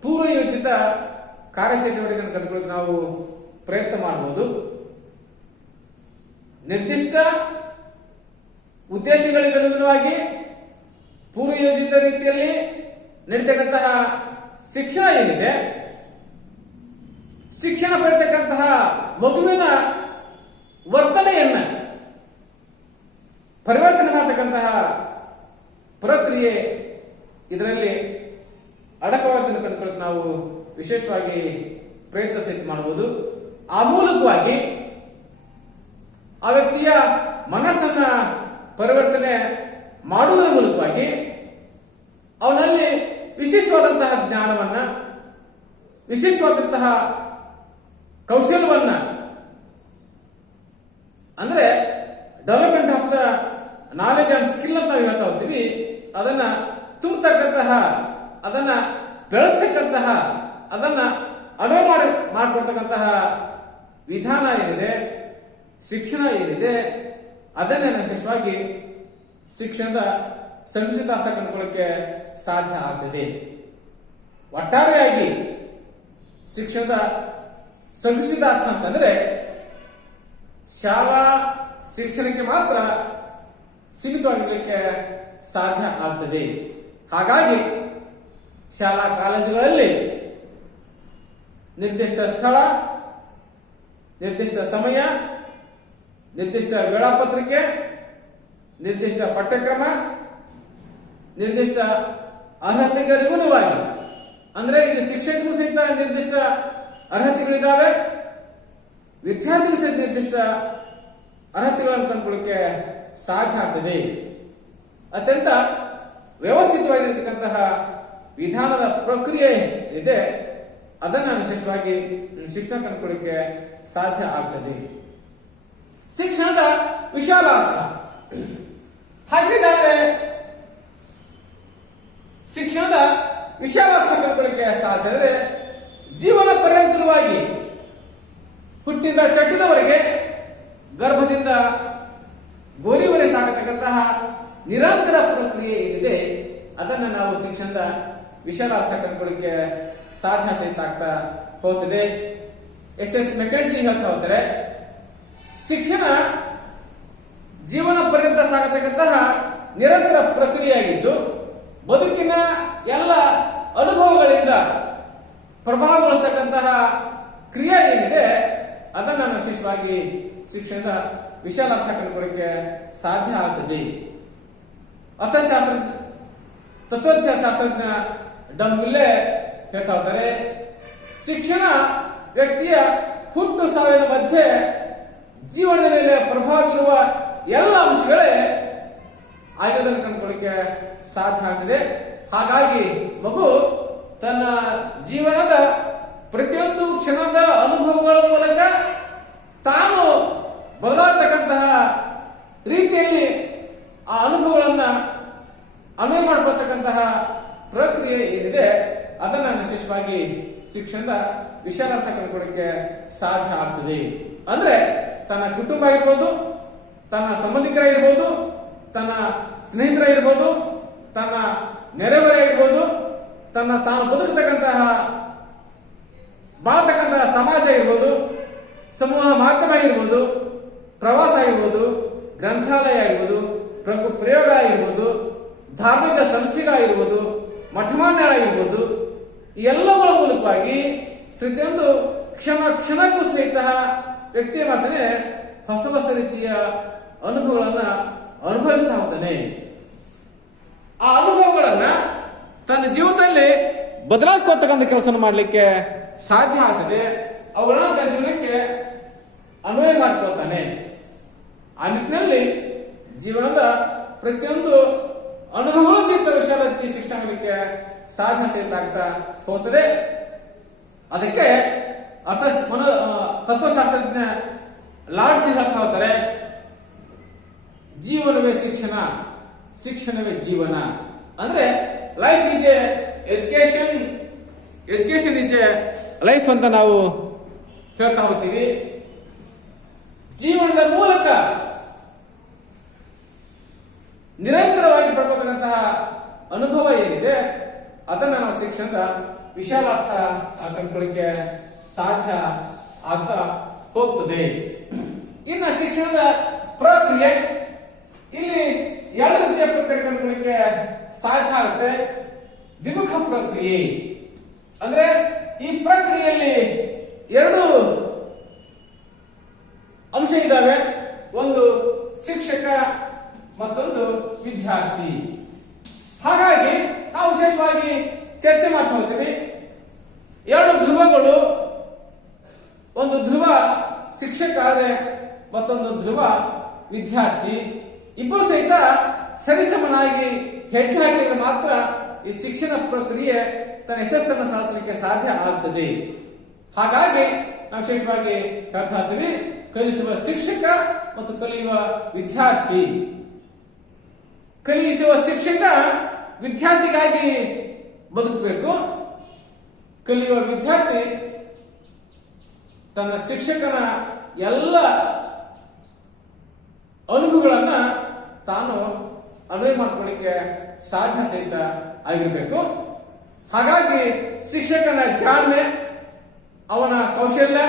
ಪೂರ್ವಯೋಜಿತ ಕಾರ್ಯಚಟುವಟಿಕೆಗಳನ್ನು ಕಂಡುಕೊಳ್ಳಕ್ಕೆ ನಾವು ಪ್ರಯತ್ನ ಮಾಡಬಹುದು. ನಿರ್ದಿಷ್ಟ ಉದ್ದೇಶಗಳಿಗೆ ಅನುಗುಣವಾಗಿ ಪೂರ್ವಯೋಜಿತ ರೀತಿಯಲ್ಲಿ ನಡೀತಕ್ಕಂತಹ ಶಿಕ್ಷಣ ಏನಿದೆ, ಶಿಕ್ಷಣ ಪಡೆತಕ್ಕಂತಹ ಮಗುವಿನ ವರ್ತನೆಯನ್ನ ಪರಿವರ್ತನೆ ಮಾಡತಕ್ಕಂತಹ ಪ್ರಕ್ರಿಯೆ ಇದರಲ್ಲಿ ಅಡಕವಾದನ್ನು ಕಂಡುಕೊಳ್ಳಕ್ಕೆ ನಾವು ವಿಶೇಷವಾಗಿ ಪ್ರಯತ್ನ ಸಹಿತ ಮಾಡಬಹುದು. ಆ ಮೂಲಕವಾಗಿ ಆ ವ್ಯಕ್ತಿಯ ಮನಸ್ಸನ್ನ ಪರಿವರ್ತನೆ ಮಾಡುವುದರ ಮೂಲಕವಾಗಿ ಅವನಲ್ಲಿ ವಿಶಿಷ್ಟವಾದಂತಹ ಜ್ಞಾನವನ್ನ ವಿಶಿಷ್ಟವಾದಂತಹ ಕೌಶಲ್ಯವನ್ನ ಅಂದ್ರೆ development of the knowledge and skill ಅಂತ ನಾವು ಹೇಳ್ತಾ ಹೋಗ್ತೀವಿ, ಅದನ್ನ ತುಂಬತಕ್ಕಂತಹ ಅದನ್ನ ಬೆಳೆಸ್ತಕ್ಕಂತಹ ಅದನ್ನ ಅನುವು ಮಾಡಿಕೊಡ್ತಕ್ಕಂತಹ ವಿಧಾನ ಏನಿದೆ ಶಿಕ್ಷಣ ಏನಿದೆ ಅದನ್ನೇ ವಿಶೇಷವಾಗಿ ಶಿಕ್ಷಣದ ಸಂಕುಚಿತ ಅರ್ಥ ಕಂಡುಕೊಳ್ಳಕ್ಕೆ ಸಾಧ್ಯ ಆಗ್ತದೆ. ಒಟ್ಟಾರೆಯಾಗಿ ಶಿಕ್ಷಣದ ಸಂಕುಚಿತ ಅರ್ಥ ಅಂತಂದ್ರೆ ಶಾಲಾ ಶಿಕ್ಷಣಕ್ಕೆ ಮಾತ್ರ ಸೀಮಿತವಾಗಿರ್ಲಿಕ್ಕೆ ಸಾಧ್ಯ ಆಗ್ತದೆ. ಹಾಗಾಗಿ ಶಾಲಾ ಕಾಲೇಜುಗಳಲ್ಲಿ ನಿರ್ದಿಷ್ಟ ಸ್ಥಳ, ನಿರ್ದಿಷ್ಟ ಸಮಯ, ನಿರ್ದಿಷ್ಟ ವೇಳಾಪತ್ರಿಕೆ, ನಿರ್ದಿಷ್ಟ ಪಠ್ಯಕ್ರಮ, ನಿರ್ದಿಷ್ಟ ಅರ್ಹತೆಗೆ ಅನುಗುಣವಾಗಿ, ಅಂದ್ರೆ ಇಲ್ಲಿ ಶಿಕ್ಷಕರು ಸಹಿತ ನಿರ್ದಿಷ್ಟ ಅರ್ಹತೆಗಳಿದ್ದಾವೆ, ವಿದ್ಯಾರ್ಥಿಗಳು ಸಹಿತ ನಿರ್ದಿಷ್ಟ ಅರ್ಹತೆಗಳನ್ನು ಕಂಡುಕೊಳ್ಳಕ್ಕೆ ಸಾಧ್ಯ ಆಗ್ತದೆ. ಅತ್ಯಂತ ವ್ಯವಸ್ಥಿತವಾಗಿರತಕ್ಕಂತಹ ವಿಧಾನದ ಪ್ರಕ್ರಿಯೆ ಇದೆ, ಅದನ್ನ ವಿಶೇಷವಾಗಿ ಶಿಕ್ಷಣ ಕಂಡುಕೊಳ್ಳಕ್ಕೆ ಸಾಧ್ಯ ಆಗ್ತದೆ. ಶಿಕ್ಷಣದ ವಿಶಾಲ ಅರ್ಥ ಹಾಗಿದ್ದಾದ್ರೆ ಶಿಕ್ಷಣದ ವಿಶಾಲ ಅರ್ಥ ಕಂಡುಕೊಳ್ಳಕ್ಕೆ ಸಾಧ್ಯ ಅಂದ್ರೆ ಜೀವನ ಪರ್ಯಂತರವಾಗಿ ಹುಟ್ಟಿದ ಚಟ್ಟಿನವರೆಗೆ ಗರ್ಭದಿಂದ ಗೋರಿವರೆ ಸಾಗತಕ್ಕಂತಹ ನಿರಂತರ ಪ್ರಕ್ರಿಯೆ ಏನಿದೆ ಅದನ್ನ ನಾವು ಶಿಕ್ಷಣದ ವಿಶಾಲ ಅರ್ಥ ಕಂಡುಕೊಳ್ಳಕ್ಕೆ ಸಾಧ್ಯ ಸಹಿತ ಆಗ್ತಾ ಹೋಗ್ತದೆ. ಎಸ್ ಮೆಕೆನ್ಸಿ ಹೇಳ್ತಾ ಹೋಗ್ತಾರೆ, ಶಿಕ್ಷಣ ಜೀವನ ಪರ್ಯಂತ ಸಾಗತಕ್ಕಂತಹ ನಿರಂತರ ಪ್ರಕ್ರಿಯೆಯಾಗಿದ್ದು ಬದುಕಿನ ಎಲ್ಲ ಅನುಭವಗಳಿಂದ ಪ್ರಭಾವಗೊಳಿಸತಕ್ಕಂತಹ ಕ್ರಿಯೆ ಏನಿದೆ ಅದನ್ನು ವಿಶೇಷವಾಗಿ ಶಿಕ್ಷಣದ ವಿಶಾಲ ಅರ್ಥ ಕಂಡುಕೊಳ್ಳಕ್ಕೆ ಸಾಧ್ಯ ಆಗ್ತದೆ. ಅರ್ಥಶಾಸ್ತ್ರ ತತ್ವಶಾಸ್ತ್ರಜ್ಞ ಡಂಗುಲ್ಲೆ ಹೇಳ್ತಾ ಹೋಗ್ತಾರೆ, ಶಿಕ್ಷಣ ವ್ಯಕ್ತಿಯ ಹುಟ್ಟು ಸಾವಿನ ಮಧ್ಯೆ ಜೀವನದ ಮೇಲೆ ಪ್ರಭಾವ ಬೀರುವ ಎಲ್ಲ ಅಂಶಗಳೇ ಆಗಿರೋದನ್ನು ಕಂಡುಕೊಳ್ಳಕ್ಕೆ ಸಾಧ್ಯ ಆಗಿದೆ. ಹಾಗಾಗಿ ಮಗು ತನ್ನ ಜೀವನದ ಪ್ರತಿಯೊಂದು ಕ್ಷಣದ ಅನುಭವಗಳ ಮೂಲಕ ತಾನು ಬದಲಾಗತಕ್ಕಂತಹ ರೀತಿಯಲ್ಲಿ ಆ ಅನುಭವಗಳನ್ನ ಅನ್ವಯ ಮಾಡಿಕೊಳ್ತಕ್ಕಂತಹ ಪ್ರಕ್ರಿಯೆ ಏನಿದೆ ಅದನ್ನ ವಿಶೇಷವಾಗಿ ಶಿಕ್ಷಣದ ವಿಶಾಲ ಅರ್ಥ ಕಂಡುಕೊಳ್ಳಕ್ಕೆ ಸಾಧ್ಯ ಆಗ್ತದೆ. ಅಂದ್ರೆ ತನ್ನ ಕುಟುಂಬ ಇರ್ಬೋದು, ತನ್ನ ಸಂಬಂಧಿಕರಾಗಿರ್ಬೋದು, ತನ್ನ ಸ್ನೇಹಿತರಾಗಿರ್ಬೋದು, ತನ್ನ ನೆರೆಹೊರೆಯಾಗಿರ್ಬೋದು, ತಾನು ಬದುಕತಕ್ಕಂತಹ ಬಾಳ್ತಕ್ಕಂತಹ ಸಮಾಜ ಇರ್ಬೋದು, ಸಮೂಹ ಮಾಧ್ಯಮ ಆಗಿರ್ಬೋದು, ಪ್ರವಾಸ ಆಗಿರ್ಬೋದು, ಗ್ರಂಥಾಲಯ ಆಗಿರ್ಬೋದು, ಪ್ರಯೋಗಾಲಯ ಆಗಿರ್ಬೋದು, ಧಾರ್ಮಿಕ ಸಂಸ್ಥೆಗಳಾಗಿರ್ಬೋದು, ಮಠಮಾನ್ಯಗಳಾಗಿರ್ಬೋದು, ಈ ಎಲ್ಲಗಳ ಮೂಲಕವಾಗಿ ಪ್ರತಿಯೊಂದು ಕ್ಷಣಕ್ಕೂ ಸಹಿತ ವ್ಯಕ್ತಿಯ ಮಾಡ್ತಾನೆ ಹೊಸ ಹೊಸ ರೀತಿಯ ಅನುಭವಗಳನ್ನ ಅನುಭವಿಸ್ತಾ ಹೋಗ್ತಾನೆ. ಆ ಅನುಭವಗಳನ್ನ ತನ್ನ ಜೀವನದಲ್ಲಿ ಬದಲಾಯಿಸ್ಕೊಳ್ತಕ್ಕಂಥ ಕೆಲಸವನ್ನು ಮಾಡಲಿಕ್ಕೆ ಸಾಧ್ಯ ಆಗ್ತದೆ. ಅವುಗಳನ್ನ ತನ್ನ ಜೀವನಕ್ಕೆ ಅನ್ವಯ ಮಾಡಿಕೊಳ್ತಾನೆ. ಆ ನಿಟ್ಟಿನಲ್ಲಿ ಜೀವನದ ಪ್ರತಿಯೊಂದು ಅನುಭವಗಳು ಸಹಿತ ವಿಶಾಲ ರೀತಿ ಶಿಕ್ಷಣ ಮಾಡಲಿಕ್ಕೆ ಸಾಧ್ಯ ಸಹಿತ ಆಗ್ತಾ ಹೋಗ್ತದೆ. ಅದಕ್ಕೆ ತತ್ವಶಾಸ್ತ್ರಜ್ಞ ಲಾರ್ಡ್ಸ್ ಹೇಳ್ತಾ ಹೋಗ್ತಾರೆ, ಜೀವನವೇ ಶಿಕ್ಷಣ, ಶಿಕ್ಷಣವೇ ಜೀವನ. ಅಂದ್ರೆ life is A education, education is A life ಅಂತ ನಾವು ಹೇಳ್ತಾ ಹೋಗ್ತೀವಿ. ಜೀವನದ ಮೂಲಕ ನಿರಂತರವಾಗಿ ಪಡ್ಕೊಳ್ತಕ್ಕಂತಹ ಅನುಭವ ಏನಿದೆ ಅದನ್ನ ನಾವು ಶಿಕ್ಷಣದ ವಿಶಾಲ ಅರ್ಥ ಕಂಡುಕೊಳ್ಳಿಕ್ಕೆ ಸಾಧ್ಯ ಆಗ್ತಾ ಹೋಗ್ತದೆ. ಇನ್ನು ಶಿಕ್ಷಣದ ಪ್ರಕ್ರಿಯೆ, ಇಲ್ಲಿ ಎರಡು ರೀತಿಯ ಪ್ರಕ್ರಿಯೆ ಕಂಡುಕೊಳ್ಳಿಕ್ಕೆ ಸಾಧ್ಯ ಆಗುತ್ತೆ. ದ್ವಿಮುಖ ಪ್ರಕ್ರಿಯೆ ಅಂದ್ರೆ ಈ ಪ್ರಕ್ರಿಯೆಯಲ್ಲಿ ಎರಡು ಅಂಶ ಇದ್ದಾವೆ, ಒಂದು ಶಿಕ್ಷಕ ಮತ್ತೊಂದು ವಿದ್ಯಾರ್ಥಿ. ಹಾಗಾಗಿ ನಾವು ವಿಶೇಷವಾಗಿ ಚರ್ಚೆ ಮಾಡ್ತಾ ಹೋಗ್ತೀವಿ. ಎರಡು ಧ್ರುವಗಳು, ಒಂದು ಧ್ರುವ ಶಿಕ್ಷಕ ಆದ್ರೆ ಮತ್ತೊಂದು ಧ್ರುವ ವಿದ್ಯಾರ್ಥಿ. ಇಬ್ಬರು ಸಹಿತ ಸರಿಸಮನಾಗಿ ಹೆಚ್ಚಾಗಿದ್ರೆ ಮಾತ್ರ ಈ ಶಿಕ್ಷಣ ಪ್ರಕ್ರಿಯೆ ತನ್ನ ಯಶಸ್ಸನ್ನು ಸಾಧಿಸಲಿಕ್ಕೆ ಸಾಧ್ಯ ಆಗ್ತದೆ. ಹಾಗಾಗಿ ನಾವು ವಿಶೇಷವಾಗಿ ಹೇಳ್ತಾ ಇರ್ತೀವಿ, ಕಲಿಸುವ ಶಿಕ್ಷಕ ಮತ್ತು ಕಲಿಯುವ ವಿದ್ಯಾರ್ಥಿ. ಕಲಿಸುವ ಶಿಕ್ಷಕ ವಿದ್ಯಾರ್ಥಿಗಾಗಿ ಬದುಕಬೇಕು, ಕಲಿಯುವ ವಿದ್ಯಾರ್ಥಿ ತನ್ನ ಶಿಕ್ಷಕನ ಎಲ್ಲ ಅನುಭವಗಳನ್ನ ತಾನು ಅನ್ವಯ ಮಾಡ್ಕೊಳ್ಳಿಕ್ಕೆ ಸಾಧ್ಯ ಸಹಿತ ಆಗಿರಬೇಕು. ಹಾಗಾಗಿ ಶಿಕ್ಷಕನ ಜಾಣ್ಮೆ, ಅವನ ಕೌಶಲ್ಯ,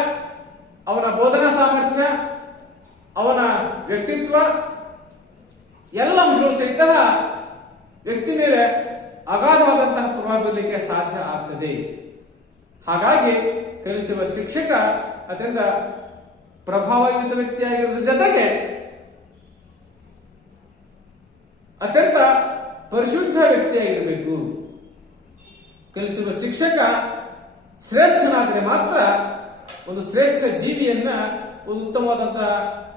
ಅವನ ಬೋಧನಾ ಸಾಮರ್ಥ್ಯ, ಅವನ ವ್ಯಕ್ತಿತ್ವ ಎಲ್ಲ ಅಂಶಗಳು ಸಹಿತ ವ್ಯಕ್ತಿ ಮೇಲೆ ಅಗಾಧವಾದಂತಹ ಪ್ರಭಾವ ಬೀರಲಿಕ್ಕೆ ಸಾಧ್ಯ ಆಗ್ತದೆ. ಹಾಗಾಗಿ ಕಲಿಸುವ ಶಿಕ್ಷಕ ಅತ್ಯಂತ ಪ್ರಭಾವಯುತ ವ್ಯಕ್ತಿಯಾಗಿರೋದ್ರ ಜೊತೆಗೆ ಅತ್ಯಂತ ಪರಿಶುದ್ಧ ವ್ಯಕ್ತಿಯಾಗಿರಬೇಕು. ಕಲಿಸುವ ಶಿಕ್ಷಕ ಶ್ರೇಷ್ಠನಾದರೆ ಮಾತ್ರ ಒಂದು ಶ್ರೇಷ್ಠ ಜೀವಿಯನ್ನ, ಒಂದು ಉತ್ತಮವಾದಂತಹ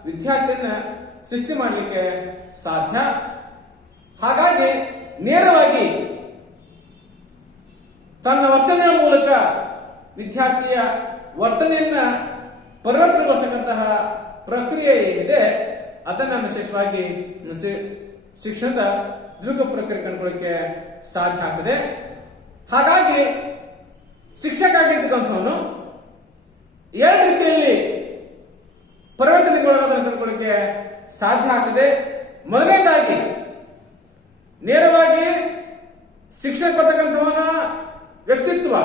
ವಿದ್ಯಾರ್ಥಿಯನ್ನ ಸೃಷ್ಟಿ ಮಾಡಲಿಕ್ಕೆ ಸಾಧ್ಯ. ಹಾಗಾಗಿ ನೇರವಾಗಿ ತನ್ನ ವರ್ತನೆಯ ಮೂಲಕ ವಿದ್ಯಾರ್ಥಿಯ ವರ್ತನೆಯನ್ನ ಪರಿವರ್ತನೆಗೊಳಿಸತಕ್ಕಂತಹ ಪ್ರಕ್ರಿಯೆ ಏನಿದೆ ಅದನ್ನು ವಿಶೇಷವಾಗಿ ಶಿಕ್ಷಣದ ದ್ವಿಗುಣ ಪ್ರಕ್ರಿಯೆ ಕಂಡುಕೊಳ್ಳಕ್ಕೆ ಸಾಧ್ಯ ಆಗ್ತದೆ. ಹಾಗಾಗಿ ಶಿಕ್ಷಕ ಆಗಿರ್ತಕ್ಕಂಥವನು ಎರಡು ರೀತಿಯಲ್ಲಿ ಪರಿವರ್ತನೆಗೊಳಗಾದನ್ನು ಕಂಡುಕೊಳ್ಳಕ್ಕೆ ಸಾಧ್ಯ ಆಗ್ತದೆ. ಮೊದಲನೇದಾಗಿ ನೇರವಾಗಿ ಶಿಕ್ಷಣ ಕೊಡ್ತಕ್ಕಂಥವನ ವ್ಯಕ್ತಿತ್ವ,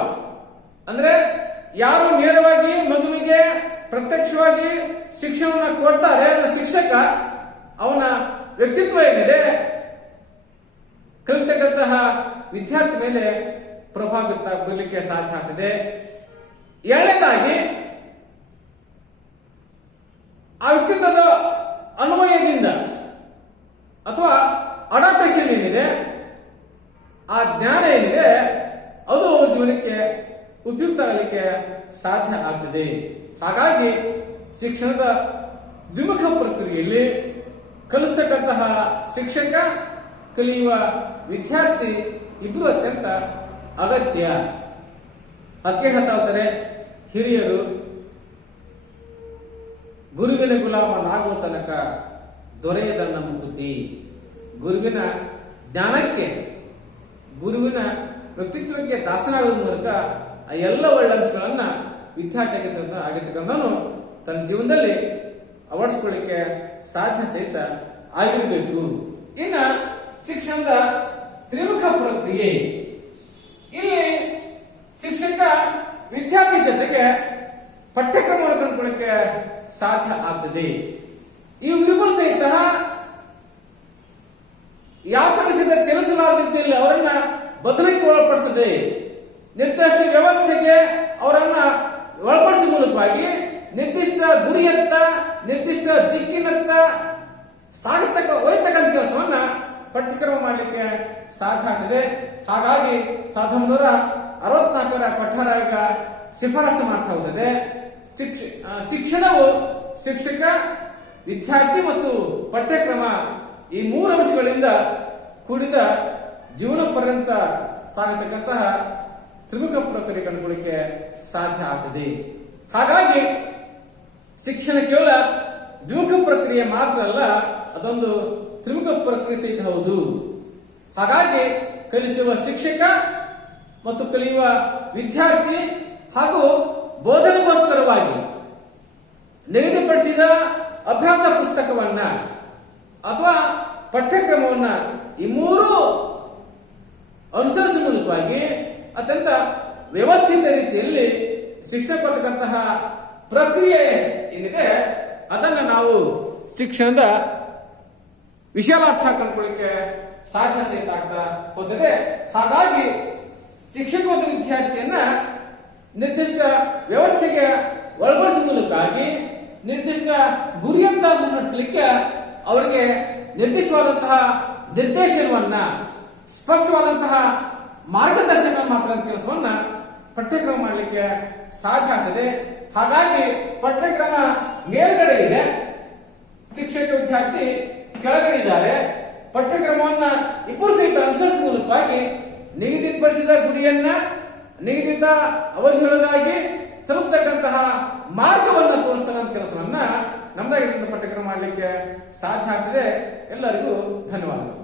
ಅಂದ್ರೆ ಯಾರು ನೇರವಾಗಿ ಮಗುವಿಗೆ ಪ್ರತ್ಯಕ್ಷವಾಗಿ ಶಿಕ್ಷಣವನ್ನು ಕೊಡ್ತಾರೆ ಶಿಕ್ಷಕ, ಅವನ ವ್ಯಕ್ತಿತ್ವ ಏನಿದೆ ಕಲಿತಕ್ಕಂತಹ ವಿದ್ಯಾರ್ಥಿ ಮೇಲೆ ಪ್ರಭಾವ ಬೀರಲಿಕ್ಕೆ ಸಾಧ್ಯ ಆಗ್ತದೆ. ಎರಡನೇದಾಗಿ ಆ ವ್ಯಕ್ತಿತ್ವದ ಅನ್ವಯದಿಂದ ಅಥವಾ ಅಡಾಪ್ಟೇಷನ್ ಏನಿದೆ, ಆ ಜ್ಞಾನ ಏನಿದೆ ಅದು ಅವರ ಜೀವನಕ್ಕೆ ಉಪಯುಕ್ತ ಆಗಲಿಕ್ಕೆ ಸಾಧ್ಯ ಆಗ್ತದೆ. ಹಾಗಾಗಿ ಶಿಕ್ಷಣದ ದ್ವಿಮುಖ ಪ್ರಕ್ರಿಯೆಯಲ್ಲಿ ಕಲಿಸ್ತಕ್ಕಂತಹ ಶಿಕ್ಷಕ, ಕಲಿಯುವ ವಿದ್ಯಾರ್ಥಿ ಇಬ್ಬರು ಅತ್ಯಂತ ಅಗತ್ಯ. ಅದಕ್ಕೆ ಹೇಳ್ತಾ ಹೋಗ್ತಾರೆ ಹಿರಿಯರು, ಗುರುವಿನ ಗುಲಾಮನಾಗುವ ತನಕ ದೊರೆಯದನ್ನ ಮುಕುತಿ. ಗುರುವಿನ ಜ್ಞಾನಕ್ಕೆ, ಗುರುವಿನ ವ್ಯಕ್ತಿತ್ವಕ್ಕೆ ದಾಸನಾಗುವ ಮೂಲಕ ಆ ಎಲ್ಲ ಒಳ್ಳೆ ಅಂಶಗಳನ್ನ ವಿದ್ಯಾರ್ಥಿ ಆಗಿರ್ತಕ್ಕಂಥವನು ತನ್ನ ಜೀವನದಲ್ಲಿ ಅಳವಡಿಸ್ಕೊಳ್ಳಿಕ್ಕೆ ಸಾಧ್ಯ ಸಹಿತ ಆಗಿರಬೇಕು. ಇನ್ನ ಶಿಕ್ಷಣದ ತ್ರಿಮುಖ ಪ್ರಕ್ರಿಯೆ, ಇಲ್ಲಿ ಶಿಕ್ಷಕ ವಿದ್ಯಾರ್ಥಿ ಜೊತೆಗೆ ಪಠ್ಯಕ್ರಮವನ್ನು ಕಂಡುಕೊಳ್ಳಕ್ಕೆ ಸಾಧ್ಯ ಆಗ್ತದೆ. ಇವುಗಳಿಗೂ ಸಹಿತ ವ್ಯಾಪರಿಸಿದ ಚಲಿಸಲಾರದಿದ್ದಲ್ಲಿ ಅವರನ್ನ ಬದಲಿಗೆ ಒಳಪಡಿಸ್ತದೆ. ನಿರ್ದಿಷ್ಟ ವ್ಯವಸ್ಥೆಗೆ ಅವರನ್ನ ಒಳಪಡಿಸುವ ಮೂಲಕವಾಗಿ ನಿರ್ದಿಷ್ಟ ಗುರಿಯತ್ತ, ನಿರ್ದಿಷ್ಟ ದಿಕ್ಕಿನತ್ತ ಒಯ್ತಕ್ಕಂಥ ಕೆಲಸವನ್ನ ಪಠ್ಯಕ್ರಮ ಮಾಡಲಿಕ್ಕೆ ಸಾಧ್ಯ ಆಗ್ತದೆ. ಹಾಗಾಗಿ 1964ರ ಪಠ್ಯರಾಗ ಶಿಫಾರಸು ಮಾಡ್ತಾ ಹೋಗ್ತದೆ. ಶಿಕ್ಷಣವು ಶಿಕ್ಷಕ, ವಿದ್ಯಾರ್ಥಿ ಮತ್ತು ಪಠ್ಯಕ್ರಮ ಈ ಮೂರು ಅಂಶಗಳಿಂದ ಕೂಡಿದ ಜೀವನ ಪರ್ಯಂತ ಸಾಗತಕ್ಕಂತಹ ತ್ರಿಮುಖ ಪ್ರಕ್ರಿಯೆ ಕಂಡುಕೊಳ್ಳಿಕ್ಕೆ ಸಾಧ್ಯ ಆಗ್ತದೆ. ಹಾಗಾಗಿ ಶಿಕ್ಷಣ ಕೇವಲ ದ್ವಿಮುಖ ಪ್ರಕ್ರಿಯೆ ಮಾತ್ರ ಅಲ್ಲ, ಅದೊಂದು ತ್ರಿಮುಖ ಪ್ರಕ್ರಿಯೆ ಸಹಿತ ಹೌದು. ಹಾಗಾಗಿ ಕಲಿಸುವ ಶಿಕ್ಷಕ ಮತ್ತು ಕಲಿಯುವ ವಿದ್ಯಾರ್ಥಿ ಹಾಗೂ ಬೋಧನೆಗೋಸ್ಕರವಾಗಿ ನಿಗದಿಪಡಿಸಿದ ಅಭ್ಯಾಸ ಪುಸ್ತಕವನ್ನ ಅಥವಾ ಪಠ್ಯಕ್ರಮವನ್ನ ಈ ಮೂರು ಅನುಸರಿಸುವ ಮೂಲಕವಾಗಿ ಅತ್ಯಂತ ವ್ಯವಸ್ಥಿತ ರೀತಿಯಲ್ಲಿ ಶಿಕ್ಷಣ ಕೊಡ್ತಕ್ಕಂತಹ ಪ್ರಕ್ರಿಯೆ ಏನಿದೆ ಅದನ್ನ ನಾವು ಶಿಕ್ಷಣದ ವಿಶಾಲಾರ್ಥ ಕಂಡುಕೊಳ್ಳಿಕ್ಕೆ ಸಾಧ್ಯ ಸಹಿತ ಆಗ್ತಾ ಹೋಗ್ತದೆ. ಹಾಗಾಗಿ ಶಿಕ್ಷಕ ಮತ್ತು ವಿದ್ಯಾರ್ಥಿಯನ್ನ ನಿರ್ದಿಷ್ಟ ವ್ಯವಸ್ಥೆಗೆ ಒಳಪಡಿಸುವ ಮೂಲಕವಾಗಿ ನಿರ್ದಿಷ್ಟ ಗುರಿಯಂತ ಮುನ್ನಡೆಸಲಿಕ್ಕೆ ಅವರಿಗೆ ನಿರ್ದಿಷ್ಟವಾದಂತಹ ನಿರ್ದೇಶನವನ್ನ, ಸ್ಪಷ್ಟವಾದಂತಹ ಮಾರ್ಗದರ್ಶನ ಮಾಡತಕ್ಕಂಥ ಕೆಲಸವನ್ನ ಪಠ್ಯಕ್ರಮ ಮಾಡಲಿಕ್ಕೆ ಸಾಧ್ಯ ಆಗ್ತದೆ. ಹಾಗಾಗಿ ಪಠ್ಯಕ್ರಮ ಮೇಲ್ಗಡೆ ಇದೆ, ಶಿಕ್ಷಕ ವಿದ್ಯಾರ್ಥಿ ಕೆಳಗಡೆ ಇದ್ದಾರೆ. ಪಠ್ಯಕ್ರಮವನ್ನ ಇಬ್ಬರು ಸಹಿತ ಅನುಸರಿಸುವ ಮೂಲಕವಾಗಿ ನಿಗದಿಪಡಿಸಿದ ಗುರಿಯನ್ನ ನಿಗದಿತ ಅವಧಿಯೊಳಗಾಗಿ ತಲುಪತಕ್ಕಂತಹ ಮಾರ್ಗವನ್ನ ತೋರಿಸ್ತಕ್ಕಂಥ ಕೆಲಸವನ್ನ ನಮ್ದಾಗಿದ್ದ ಪಠ್ಯಕ್ರಮ ಮಾಡಲಿಕ್ಕೆ ಸಾಧ್ಯ ಆಗ್ತದೆ. ಎಲ್ಲರಿಗೂ ಧನ್ಯವಾದಗಳು.